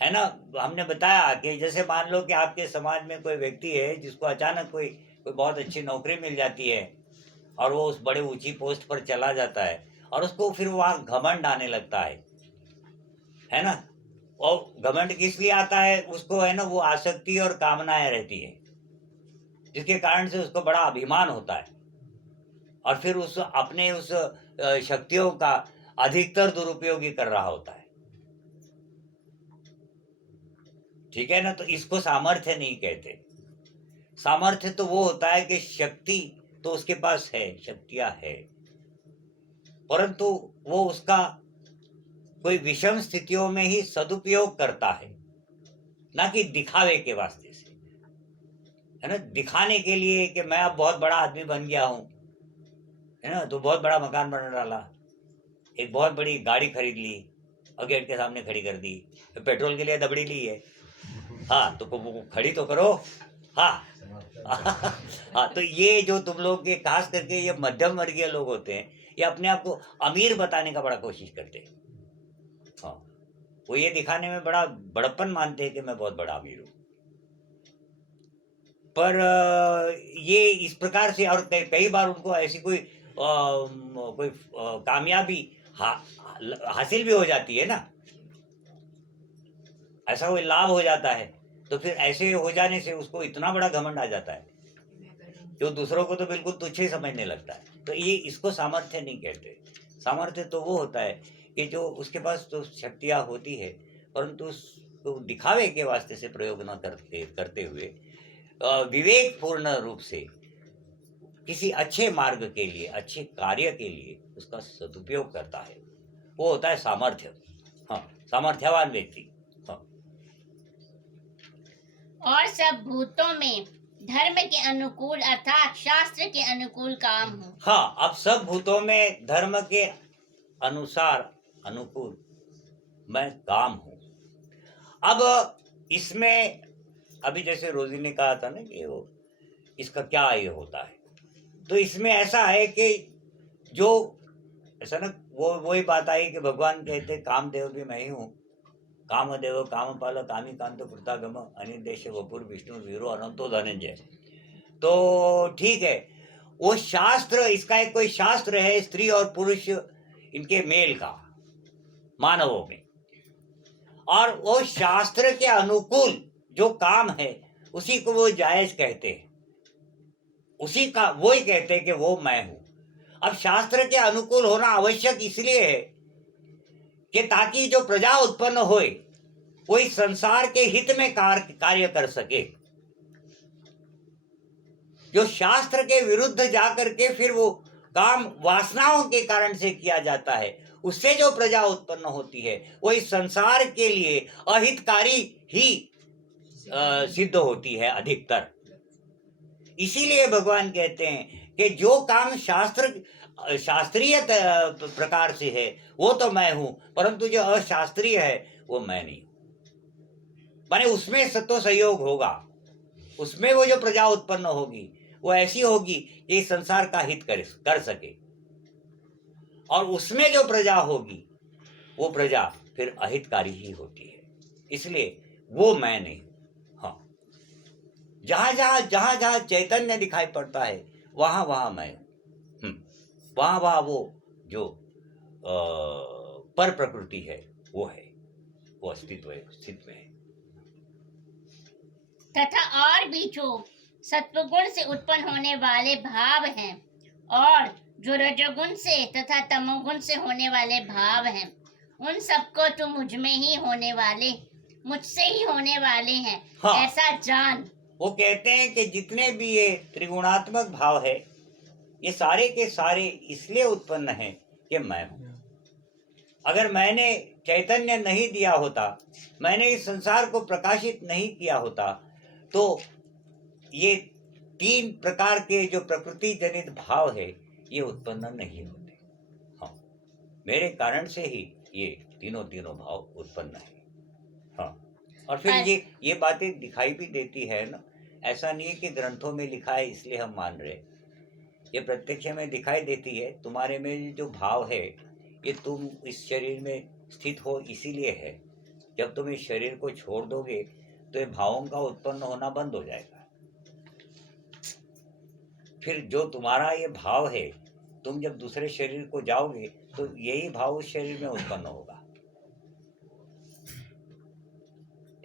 है ना। हमने बताया कि जैसे मान लो कि आपके समाज में कोई व्यक्ति है जिसको अचानक कोई बहुत अच्छी नौकरी मिल जाती है, और वो उस बड़े ऊंची पोस्ट पर चला जाता है और उसको फिर वहां घमंड आने लगता है ना। और घमंड किस लिए आता है उसको, है ना, वो आसक्ति और कामनाएं रहती है जिसके कारण से उसको बड़ा अभिमान होता है और फिर उस अपने उस शक्तियों का अधिकतर दुरुपयोग ही कर रहा होता है। ठीक है ना। तो इसको सामर्थ्य नहीं कहते। सामर्थ्य तो वो होता है कि शक्ति तो उसके पास है, शक्तियां है, परंतु वो उसका कोई विषम स्थितियों में ही सदुपयोग करता है, ना कि दिखावे के वास्ते से, है ना। दिखाने के लिए कि मैं अब बहुत बड़ा आदमी बन गया हूं, है ना, तो बहुत बड़ा मकान बना डाला, एक बहुत बड़ी गाड़ी खरीद ली और गेट के सामने खड़ी कर दी, पेट्रोल के लिए दबड़ी ली है। हाँ तो खड़ी तो करो। हाँ हाँ, तो ये जो तुम लोग के खास करके ये मध्यम वर्गीय लोग होते हैं, ये अपने आप को अमीर बताने का बड़ा कोशिश करते हैं। हाँ, वो ये दिखाने में बड़ा बड़प्पन मानते हैं कि मैं बहुत बड़ा अमीर हूँ। पर ये इस प्रकार से, और कई बार उनको ऐसी कोई कामयाबी हासिल भी हो जाती है ना, ऐसा कोई लाभ हो जाता है, तो फिर ऐसे हो जाने से उसको इतना बड़ा घमंड आ जाता है जो दूसरों को तो बिल्कुल तुच्छ ही समझने लगता है। तो ये इसको सामर्थ्य नहीं कहते। सामर्थ्य तो वो होता है कि जो उसके पास तो शक्तियाँ होती है, परंतु उसको दिखावे के वास्ते से प्रयोग न करते हुए विवेकपूर्ण रूप से किसी अच्छे मार्ग के लिए, अच्छे कार्य के लिए उसका सदुपयोग करता है, वो होता है सामर्थ्य। हाँ, सामर्थ्यवान व्यक्ति। हाँ। और सब भूतों में धर्म के अनुकूल अर्थात शास्त्र के अनुकूल काम हो। हाँ, अब सब भूतों में धर्म के अनुसार अनुकूल मैं काम हूं। अब इसमें अभी जैसे रोजी ने कहा था ना कि वो इसका क्या ये होता है, तो इसमें ऐसा है कि जो ऐसा ना, वो वही बात आई कि भगवान कहते कामदेव भी मैं ही हूँ, कामदेव कामपाल कामी कांतो कृतागम अनिर्देश वपुर विष्णु वीरो अनंतो धनंजय। तो ठीक है, वो शास्त्र, इसका एक कोई शास्त्र है स्त्री और पुरुष इनके मेल का मानवों में, और वो शास्त्र के अनुकूल जो काम है उसी को वो जायज कहते हैं, उसी का वो ही कहते हैं कि वो मैं हूं। अब शास्त्र के अनुकूल होना आवश्यक इसलिए है कि ताकि जो प्रजा उत्पन्न होए वो इस संसार के हित में कार्य कर सके। जो शास्त्र के विरुद्ध जाकर के फिर वो काम वासनाओं के कारण से किया जाता है, उससे जो प्रजा उत्पन्न होती है वो इस संसार के लिए अहितकारी ही सिद्ध होती है अधिकतर। इसीलिए भगवान कहते हैं कि जो काम शास्त्रीय प्रकार से है वो तो मैं हूं, परंतु जो अशास्त्रीय है वो मैं नहीं हूं। माने उसमें सत्व सहयोग होगा, उसमें वो जो प्रजा उत्पन्न होगी वो ऐसी होगी कि इस संसार का हित कर सके, और उसमें जो प्रजा होगी वो प्रजा फिर अहितकारी ही होती है, इसलिए वो मैं नहीं। हाँ, जहां जहां चैतन्य दिखाई पड़ता है वहां वहां मैं, वहां वहां वो जो पर प्रकृति है वो है, वो अस्तित्व है। तथा और भी जो सत्वगुण से उत्पन्न होने वाले भाव हैं और जो रजोगुण से तथा तमोगुण से होने वाले भाव हैं, उन सबको तो मुझ में ही होने वाले, मुझसे ही होने वाले हैं। हाँ। ऐसा जान। वो कहते हैं कि जितने भी ये त्रिगुणात्मक भाव है ये सारे के सारे इसलिए उत्पन्न हैं कि मैं हूं। अगर मैंने चैतन्य नहीं दिया होता, मैंने इस संसार को प्रकाशित नहीं किया होता, तो ये तीन प्रकार के जो प्रकृति जनित भाव है ये उत्पन्न नहीं होते। हाँ, मेरे कारण से ही ये तीनों भाव उत्पन्न है। हाँ, और फिर ये बातें दिखाई भी देती है ना, ऐसा नहीं है कि ग्रंथों में लिखा है इसलिए हम मान रहे, ये प्रत्यक्ष में दिखाई देती है। तुम्हारे में जो भाव है ये तुम इस शरीर में स्थित हो इसीलिए है। जब तुम इस शरीर को छोड़ दोगे तो ये भावों का उत्पन्न होना बंद हो जाएगा, फिर जो तुम्हारा ये भाव है, तुम जब दूसरे शरीर को जाओगे तो यही भाव उस शरीर में उत्पन्न होगा।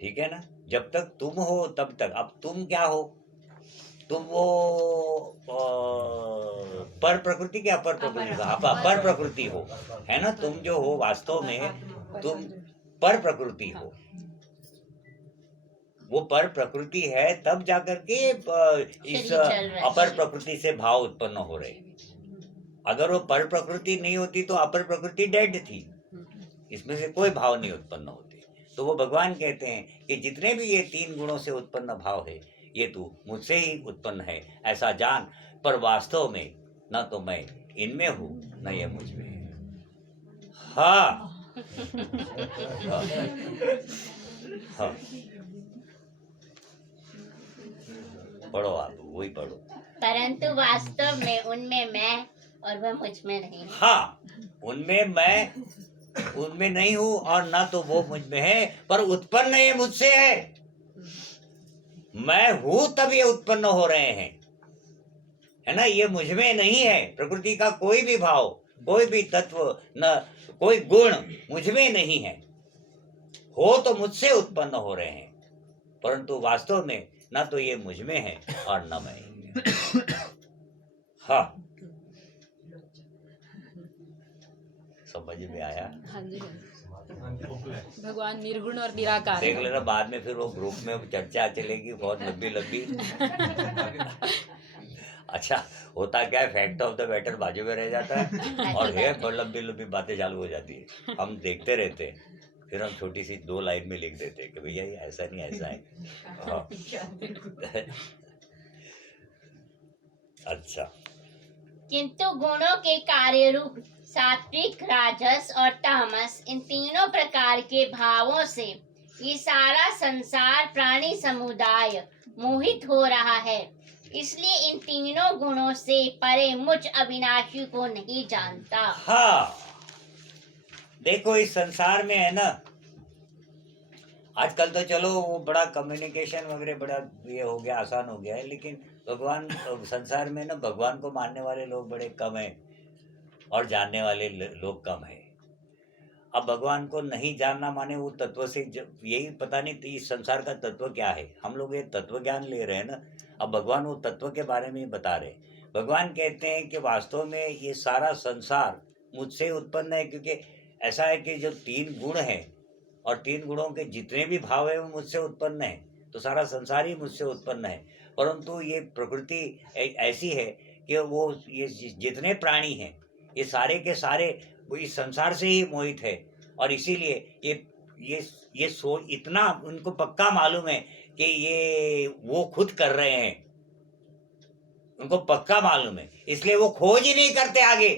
ठीक है ना? जब तक तुम हो तब तक। अब तुम क्या हो? तुम वो पर प्रकृति के अपर प्रकृति का अपर प्रकृति हो, है ना? तुम जो हो वास्तव में तुम पर प्रकृति हो। वो पर प्रकृति है तब जाकर के इस अपर प्रकृति से भाव उत्पन्न हो रहे। अगर वो पर प्रकृति नहीं होती तो अपर प्रकृति डेड थी, इसमें से कोई भाव नहीं उत्पन्न होते। तो वो भगवान कहते हैं कि जितने भी ये 3 गुणों से उत्पन्न भाव है ये तू मुझसे ही उत्पन्न है ऐसा जान, पर वास्तव में न तो मैं इनमें हूँ न ये मुझ में है। हाँ, हाँ, हाँ। पढ़ो आप, वही पढ़ो। परंतु वास्तव में उनमें मैं और वह मुझ में नहीं। हाँ, उनमें मैं उनमें नहीं हूँ और ना तो वो मुझ में है, पर उत्पन्न ये मुझसे है। मैं हूं तब ये उत्पन्न हो रहे हैं, है ना? ये मुझ में नहीं है। प्रकृति का कोई भी भाव, कोई भी तत्व, न कोई गुण मुझ में नहीं है। हो तो मुझसे उत्पन्न हो रहे हैं, परंतु वास्तव में ना तो ये मुझ में है और न मैं इनमें। हाँ, समझ में आया? हाँ जी। भगवान निर्गुण और निराकार देख लेना, बाद में फिर वो ग्रुप में चर्चा चलेगी बहुत लंबी लंबी। अच्छा, होता क्या है, फैक्ट ऑफ द मैटर बाजू में रह जाता है और ये बहुत लंबी लंबी बातें चालू हो जाती है। हम देखते रहते हैं, फिर हम छोटी सी 2 लाइन में लिख देते हैं कि भैया ये ऐसा नहीं ऐसा है। हाँ। अच्छा, किंतु गुणों के कार्य रूप सात्विक, राजस और तामस, इन तीनों प्रकार के भावों से ये सारा संसार प्राणी समुदाय मोहित हो रहा है। इसलिए इन तीनों गुणों से परे मुझ अविनाशी को नहीं जानता। हाँ, देखो इस संसार में है ना, आजकल तो चलो वो बड़ा कम्युनिकेशन वगैरह बड़ा ये हो गया, आसान हो गया है, लेकिन भगवान संसार में ना भगवान को मानने वाले लोग बड़े कम हैं और जानने वाले लोग कम हैं। अब भगवान को नहीं जानना माने वो तत्व से यही पता नहीं तो इस संसार का तत्व क्या है। हम लोग ये तत्व ज्ञान ले रहे हैं ना, अब भगवान वो तत्व के बारे में बता रहे। भगवान कहते हैं कि वास्तव में ये सारा संसार मुझसे उत्पन्न है, क्योंकि ऐसा है कि जो 3 गुण हैं और 3 गुणों के जितने भी भाव है वो मुझसे उत्पन्न है, तो सारा संसार ही मुझसे उत्पन्न है। परंतु ये प्रकृति ऐसी है कि वो ये जितने प्राणी हैं ये सारे के सारे वो इस संसार से ही मोहित है, और इसीलिए ये सोच इतना उनको पक्का मालूम है कि ये वो खुद कर रहे हैं, उनको पक्का मालूम है, इसलिए वो खोज ही नहीं करते आगे।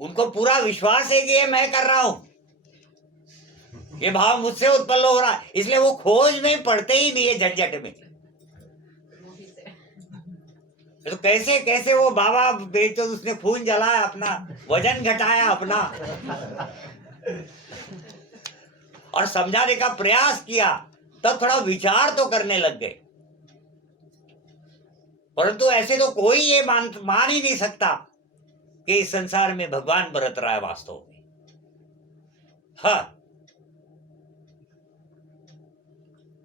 उनको पूरा विश्वास है कि ये मैं कर रहा हूं, ये भाव मुझसे उत्पन्न हो रहा है, इसलिए वो खोज में पड़ते ही नहीं है झंझट में। तो कैसे कैसे वो बाबा बेचो, उसने खून जलाया अपना, वजन घटाया अपना और समझाने का प्रयास किया, तब थोड़ा विचार तो करने लग गए। परंतु ऐसे तो कोई ये मान ही नहीं सकता कि इस संसार में भगवान बरत रहा है वास्तव में। हाँ,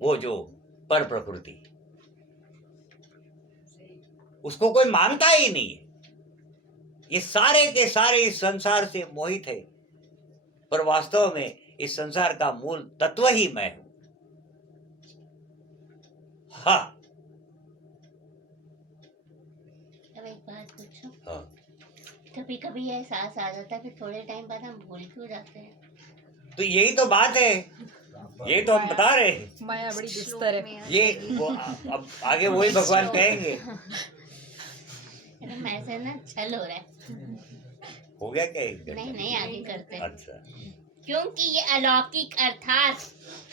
वो जो पर प्रकृति, उसको कोई मानता ही नहीं है। ये सारे के सारे इस संसार से मोहित है, पर वास्तव में इस संसार का मूल तत्व ही मैं हूं। हाँ, अब एक बात पूछूं? हाँ। कभी कभी एहसास आ जाता है कि थोड़े टाइम बाद हम भूल क्यों जाते हैं? तो यही तो बात है, यही तो हम बता रहे हैं। माया बड़ी दुस्तर है। ये अब आगे वही भगवान कहेंगे। मैं से ना छल हो रहा है। हो गया क्या एक घंटा? नहीं आगे करते हैं। अच्छा, क्योंकि ये अलौकिक अर्थात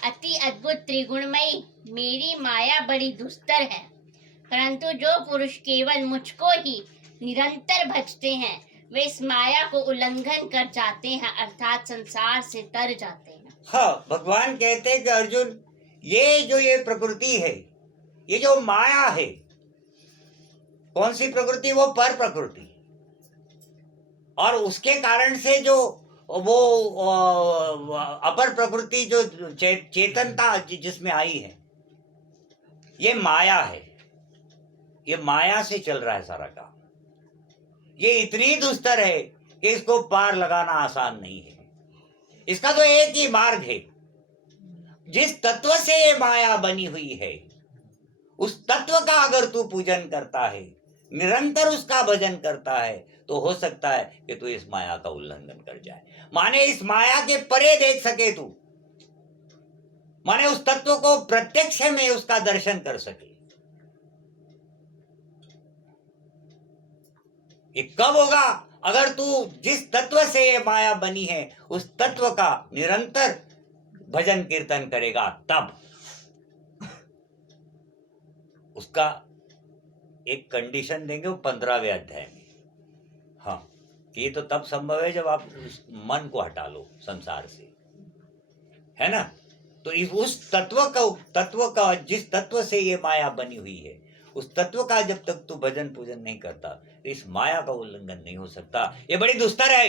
अति अद्भुत त्रिगुणमयी मेरी माया बड़ी दुस्तर है, परंतु जो पुरुष केवल मुझको ही निरंतर भजते हैं वे इस माया को उल्लंघन कर जाते हैं, अर्थात संसार से तर जाते हैं। हाँ, भगवान कहते हैं कि अर्जुन ये प्रकृति है, ये जो माया है, कौन सी प्रकृति? वो पर प्रकृति। और उसके कारण से जो वो अपर प्रकृति जो चेतनता जिसमें आई है, ये माया है। ये माया से चल रहा है सारा काम। ये इतनी दुस्तर है कि इसको पार लगाना आसान नहीं है। इसका तो एक ही मार्ग है। जिस तत्व से ये माया बनी हुई है, उस तत्व का अगर तू पूजन करता है, निरंतर उसका भजन करता है, तो हो सकता है कि तू इस माया का उल्लंघन कर जाए। माने इस माया के परे देख सके तू, माने उस तत्व को प्रत्यक्ष में उसका दर्शन कर सके। ये कब होगा? अगर तू जिस तत्व से ये माया बनी है, उस तत्व का निरंतर भजन कीर्तन करेगा, तब उसका एक कंडीशन देंगे वो 15वें अध्याय में। हाँ, ये तो तब संभव है जब आप उस मन को हटा लो संसार से, है ना? तो उस तत्व का जिस तत्व से ये माया बनी हुई है, उस तत्व का जब तक तू भजन पूजन नहीं करता, तो इस माया का उल्लंघन नहीं हो सकता। ये बड़ी दुस्तर है।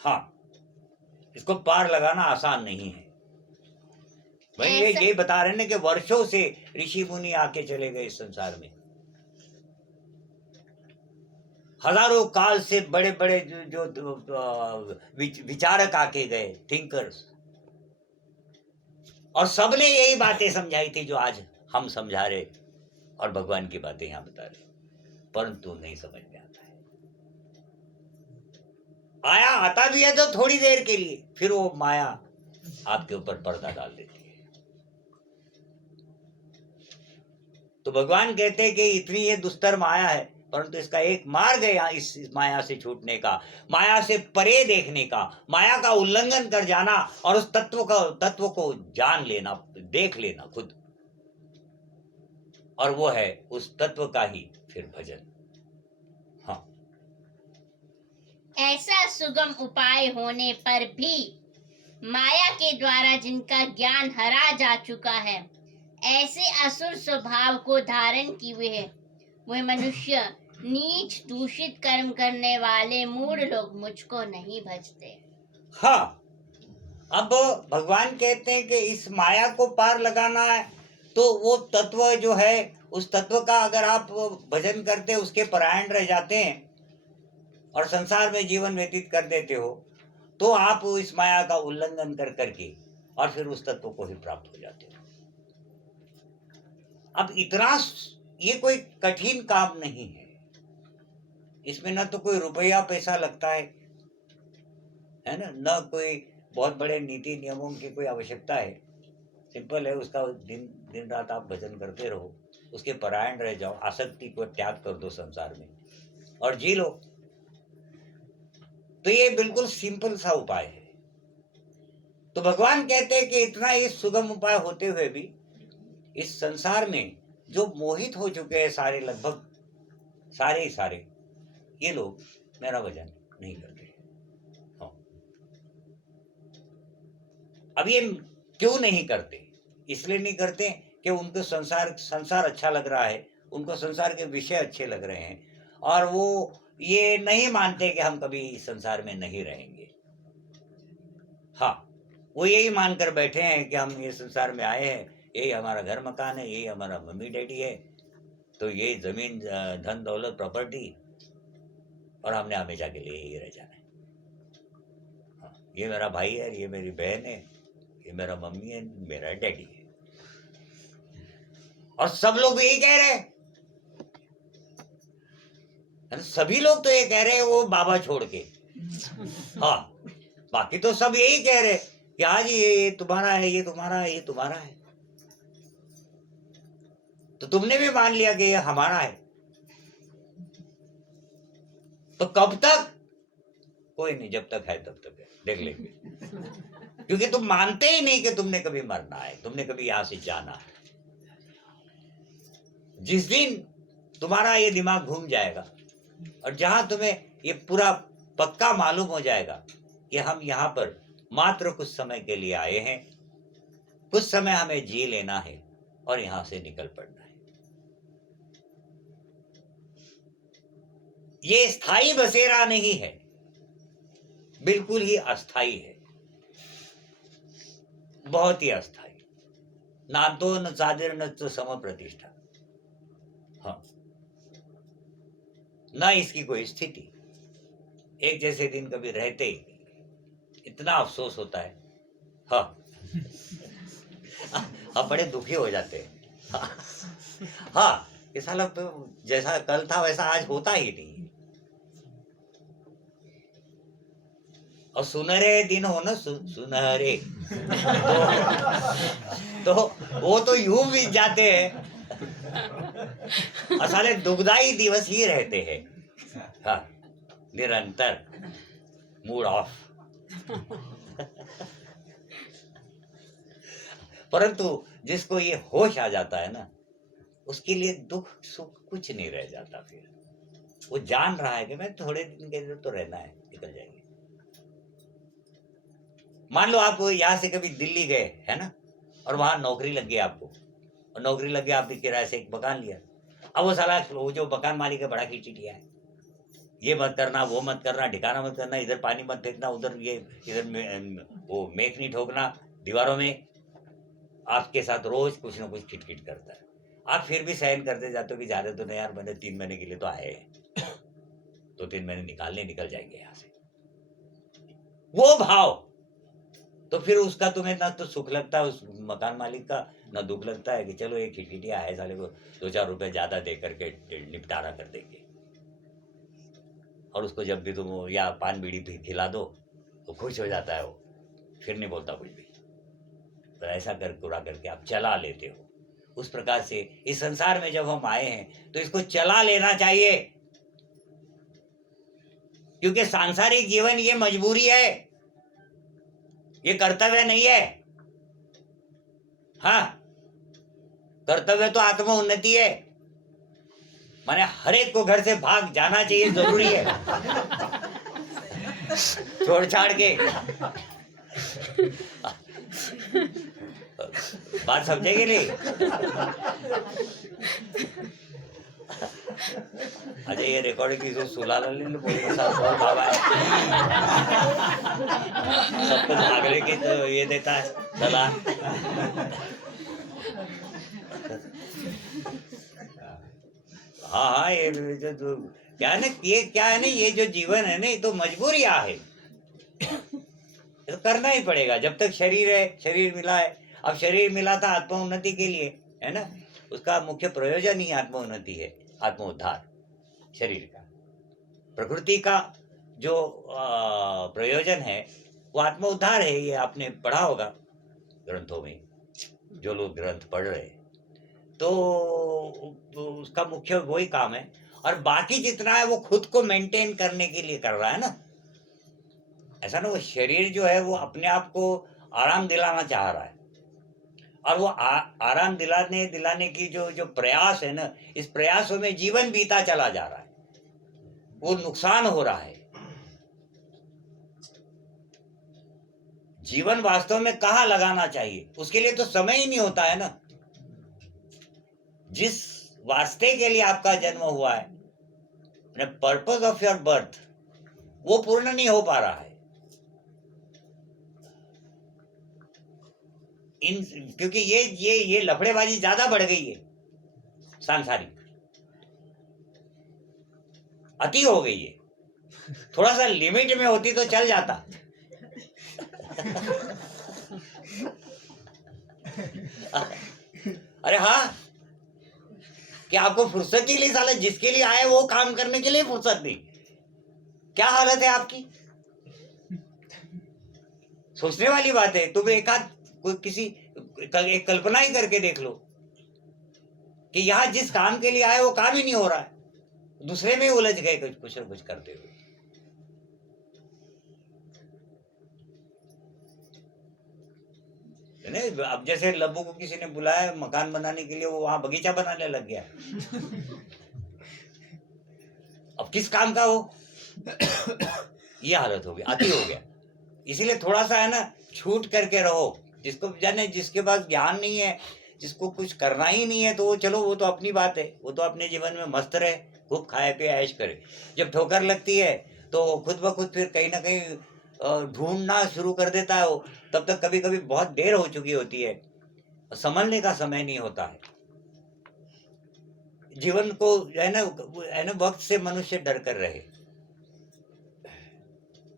हाँ, इसको पार लगाना आसान नहीं है। भाई ये बता रहे हैं कि वर्षों से ऋषि मुनि आके चले गए इस संसार में। हजारों काल से बड़े बड़े जो विचारक आके गए, थिंकर्स, और सबने यही बातें समझाई थी जो आज हम समझा रहे और भगवान की बातें यहां बता रहे, परंतु नहीं समझ में आता है। आता भी है तो थोड़ी देर के लिए, फिर वो माया आपके ऊपर पर्दा डाल देती है। तो भगवान कहते हैं कि इतनी ये दुस्तर माया है, परंतु इसका एक मार्ग है यहाँ इस माया से छूटने का, माया से परे देखने का, माया का उल्लंघन कर जाना और उस तत्व को जान लेना, देख लेना खुद। और वो है उस तत्व का ही फिर भजन। हाँ, ऐसा सुगम उपाय होने पर भी माया के द्वारा जिनका ज्ञान हरा जा चुका है, ऐसे असुर स्वभाव को धारण किए हुए है, वह मनुष्य नीच दूषित कर्म करने वाले मूढ़ लोग मुझको नहीं भजते। हाँ, अब भगवान कहते हैं कि इस माया को पार लगाना है, तो वो तत्व जो है, उस तत्व का अगर आप भजन करते, उसके परायण रह जाते हैं और संसार में जीवन व्यतीत कर देते हो, तो आप इस माया का उल्लंघन कर करके और फिर उस तत्व को ही प्राप्त हो जाते हो। अब इतना ये कोई कठिन काम नहीं है, इसमें ना तो कोई रुपया पैसा लगता है ना, न कोई बहुत बड़े नीति नियमों की कोई आवश्यकता है। सिंपल है, उसका दिन रात आप भजन करते रहो, उसके परायण रह जाओ, आसक्ति को त्याग कर दो संसार में और जी लो। तो ये बिल्कुल सिंपल सा उपाय है। तो भगवान कहते हैं कि इतना ये सुगम उपाय होते हुए भी इस संसार में जो मोहित हो चुके हैं सारे, लगभग सारे ये लोग मेरा भजन नहीं करते। हाँ। अब ये क्यों नहीं करते? इसलिए नहीं करते कि उनको संसार अच्छा लग रहा है, उनको संसार के विषय अच्छे लग रहे हैं, और वो ये नहीं मानते कि हम कभी इस संसार में नहीं रहेंगे। हाँ, वो यही मानकर बैठे हैं कि हम ये संसार में आए हैं, यही हमारा घर मकान है, यही हमारा मम्मी डैडी है, तो ये जमीन धन दौलत प्रॉपर्टी, और हमने हमेशा के लिए यही रह जाना है। हाँ, ये मेरा भाई है, ये मेरी बहन है, ये मेरा मम्मी है, मेरा डैडी है, और सब लोग यही कह रहे हैं। सभी लोग तो ये कह रहे हैं वो बाबा छोड़ के। हाँ, बाकी तो सब यही कह रहे कि हाँ जी ये तुम्हारा है, ये तुम्हारा है, ये तुम्हारा है। तो तुमने भी मान लिया कि ये हमारा है, तो कब तक? कोई नहीं, जब तक है तब तक है, देख लेंगे। क्योंकि तुम मानते ही नहीं कि तुमने कभी मरना है, तुमने कभी यहां से जाना है। जिस दिन तुम्हारा ये दिमाग घूम जाएगा और जहां तुम्हें ये पूरा पक्का मालूम हो जाएगा कि हम यहाँ पर मात्र कुछ समय के लिए आए हैं कुछ समय हमें जी लेना है और यहां से निकल पड़ना है। ये स्थायी बसेरा नहीं है, बिल्कुल ही अस्थाई है, बहुत ही अस्थाई। नातो न सादिर न तो सम प्रतिष्ठा। हाँ, ना इसकी कोई स्थिति, एक जैसे दिन कभी रहते ही नहीं। इतना अफसोस होता है। हाँ, हम बड़े दुखी हो जाते हैं। हाँ, ये साला तो जैसा कल था वैसा आज होता ही नहीं है। और सुनहरे दिन हो ना, सुनहरे तो वो तो यूं बीत जाते हैं, और साले दुखदाई दिवस ही रहते हैं। हाँ, निरंतर मूड ऑफ। परंतु जिसको ये होश आ जाता है ना, उसके लिए दुख सुख कुछ नहीं रह जाता। फिर वो जान रहा है कि मैं थोड़े दिन के लिए तो रहना है, निकल जाएंगे। मान लो आप यहाँ से कभी दिल्ली गए है ना, और वहां नौकरी लग गई आपको, और नौकरी लग गई, आपने किराए से एक मकान लिया। अब वो साला वो जो मकान मालिक है बड़ा खींचिटिया है, ये मत करना, वो मत करना, ठिकाना मत करना, इधर पानी मत फेंकना, उधर ये इधर वो मेख नहीं ठोकना दीवारों में। आपके साथ रोज कुछ ना कुछ खिटखिट करता है। आप फिर भी सहन करते जाते हो कि जा रहे तो नहीं यार, मैंने 3 महीने के लिए तो आए हैं, 2-3 महीने निकल जाएंगे यहाँ से। वो भाव तो फिर उसका तुम्हें ना तो सुख लगता है उस मकान मालिक का, ना दुख लगता है कि चलो एक खिटखिटिया है साले को 2-4 रुपए ज्यादा दे करके निपटारा कर देंगे। और उसको जब भी तुम या पान बीड़ी भी खिला दो तो खुश हो जाता है वो, फिर नहीं बोलता कुछ भी। तो ऐसा कर पूरा करके आप चला लेते हो। उस प्रकार से इस संसार में जब हम आए हैं तो इसको चला लेना चाहिए, क्योंकि सांसारिक जीवन ये मजबूरी है, ये कर्तव्य नहीं है। हाँ, कर्तव्य तो आत्म उन्नति है, माने हर एक को घर से भाग जाना चाहिए, जरूरी है, छोड़ छाड़ के। बात समझेंगे नहीं? अच्छा, ये रिकॉर्डिंग की जो सुलाला ले लो, बोले साथ और बाबा है, सब कुछ भागने की तो ये देता है सलाह। हाँ, ये जो क्या है ना, ये क्या है ना, ये जो जीवन है ना, ये तो मजबूरियां है, तो करना ही पड़ेगा जब तक शरीर है, शरीर मिला है। अब शरीर मिला था आत्मोन्नति के लिए, है ना, उसका मुख्य प्रयोजन ही आत्मोन्नति है, आत्मोद्धार शरीर का। प्रकृति का जो प्रयोजन है वो आत्मोद्धार है, ये आपने पढ़ा होगा ग्रंथों में, जो लोग ग्रंथ पढ़ रहे हैं, तो उसका मुख्य वही काम है। और बाकी जितना है वो खुद को मेंटेन करने के लिए कर रहा है ना। ऐसा ना, वो शरीर जो है वो अपने आप को आराम दिलाना चाह रहा है, और वो आराम दिलाने की जो प्रयास है ना, इस प्रयासों में जीवन बीता चला जा रहा है, वो नुकसान हो रहा है। जीवन वास्तव में कहाँ लगाना चाहिए, उसके लिए तो समय ही नहीं होता है ना। जिस वास्ते के लिए आपका जन्म हुआ है, पर्पस ऑफ योर बर्थ, वो पूर्ण नहीं हो पा रहा है। क्योंकि ये लफड़ेबाजी ज्यादा बढ़ गई है, सांसारिक अति हो गई है। थोड़ा सा लिमिट में होती तो चल जाता। अरे हाँ, क्या आपको फुर्सत ही नहीं, साला जिसके लिए आए वो काम करने के लिए फुर्सत नहीं। क्या हालत है आपकी, सोचने वाली बात है। तुम एक कल्पना ही करके देख लो कि यहाँ जिस काम के लिए आए वो काम ही नहीं हो रहा है, दूसरे में उलझ गए कुछ न कुछ करते हुए। अब जैसे लब्बू को किसी ने बुलाया मकान बनाने के लिए, वो वहां बगीचा बनाने लग गया। अब किस काम का वो, ये हालत हो गई, अति हो गया। इसीलिए थोड़ा सा है ना, छूट करके रहो जिसको जाने, जिसके पास ज्ञान नहीं है, जिसको कुछ करना ही नहीं है, तो वो चलो वो तो अपनी बात है, वो तो अपने जीवन में मस्त रहे, खूब खाए पिए ऐश करे। जब ठोकर लगती है तो खुद ब खुद फिर कहीं ना कहीं ढूंढना शुरू कर देता है वो। तब तक कभी कभी बहुत देर हो चुकी होती है, संभलने का समय नहीं होता है। जीवन को है ना वक्त से मनुष्य डर कर रहे,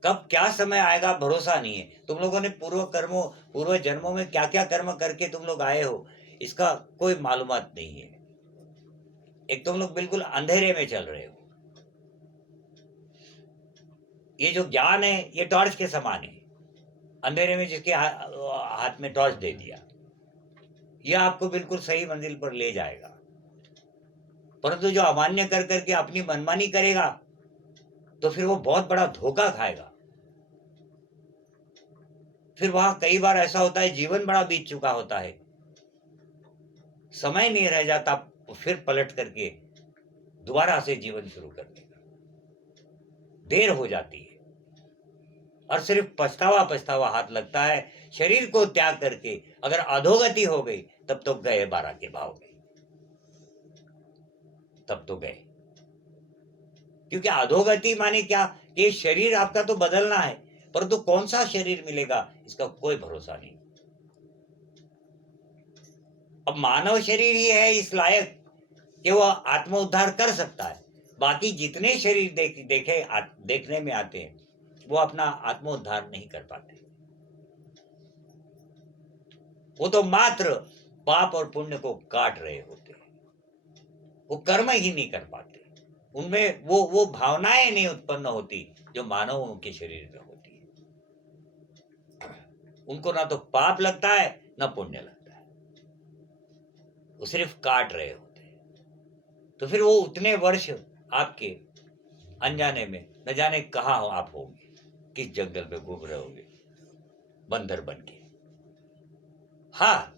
कब क्या समय आएगा भरोसा नहीं है। तुम लोगों ने पूर्व जन्मों में क्या क्या कर्म करके तुम लोग आए हो, इसका कोई मालूमात नहीं है। एक तुम लोग बिल्कुल अंधेरे में चल रहे हो। ये जो ज्ञान है ये टॉर्च के समान है, अंधेरे में जिसके हाथ में टॉर्च दे दिया, यह आपको बिल्कुल सही मंजिल पर ले जाएगा। परंतु जो अमान्य कर करके अपनी मनमानी करेगा तो फिर वो बहुत बड़ा धोखा खाएगा। फिर वहां कई बार ऐसा होता है, जीवन बड़ा बीत चुका होता है, समय नहीं रह जाता फिर पलट करके दोबारा से जीवन शुरू करने का, देर हो जाती है और सिर्फ पछतावा पछतावा हाथ लगता है। शरीर को त्याग करके अगर अधोगति हो गई तब तो गए 12 के भाव में, तब तो गए। क्योंकि अधोगति माने क्या, कि शरीर आपका तो बदलना है, परंतु कौन सा शरीर मिलेगा इसका कोई भरोसा नहीं। अब मानव शरीर ही है इस लायक कि वह आत्मोद्धार कर सकता है। बाकी जितने शरीर देखने में आते हैं वो अपना आत्मोद्धार नहीं कर पाते। वो तो मात्र पाप और पुण्य को काट रहे होते हैं, वो कर्म ही नहीं कर पाते। उनमें वो भावनाएं नहीं उत्पन्न होती जो मानवों के शरीर में होती है। उनको ना तो पाप लगता है ना पुण्य लगता है, वो सिर्फ काट रहे होते हैं। तो फिर वो उतने वर्ष आपके अनजाने में न जाने कहाँ हो आप होंगे, किस जंगल में घूम रहे होंगे बंदर बन के। हाँ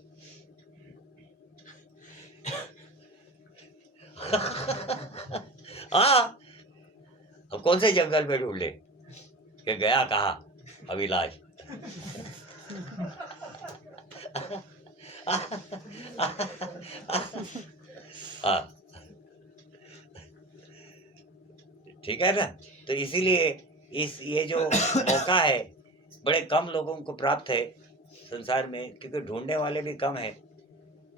हाँ, अब कौन से जंगल में ढूंढे कि गया कहा अभिलाष। हाँ ठीक है ना। तो इसीलिए ये जो मौका है बड़े कम लोगों को प्राप्त है संसार में, क्योंकि ढूंढने वाले भी कम है।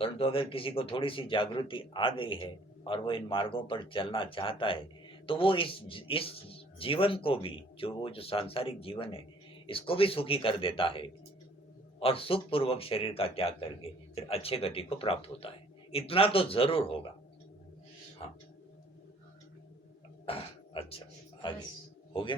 परंतु अगर किसी को थोड़ी सी जागृति आ गई है और वो इन मार्गों पर चलना चाहता है तो वो इस जीवन को भी, जो सांसारिक जीवन है, इसको भी सुखी कर देता है और सुख पूर्वक शरीर का त्याग करके फिर अच्छे गति को प्राप्त होता है। इतना तो जरूर होगा। हाँ अच्छा, आगे हो गया।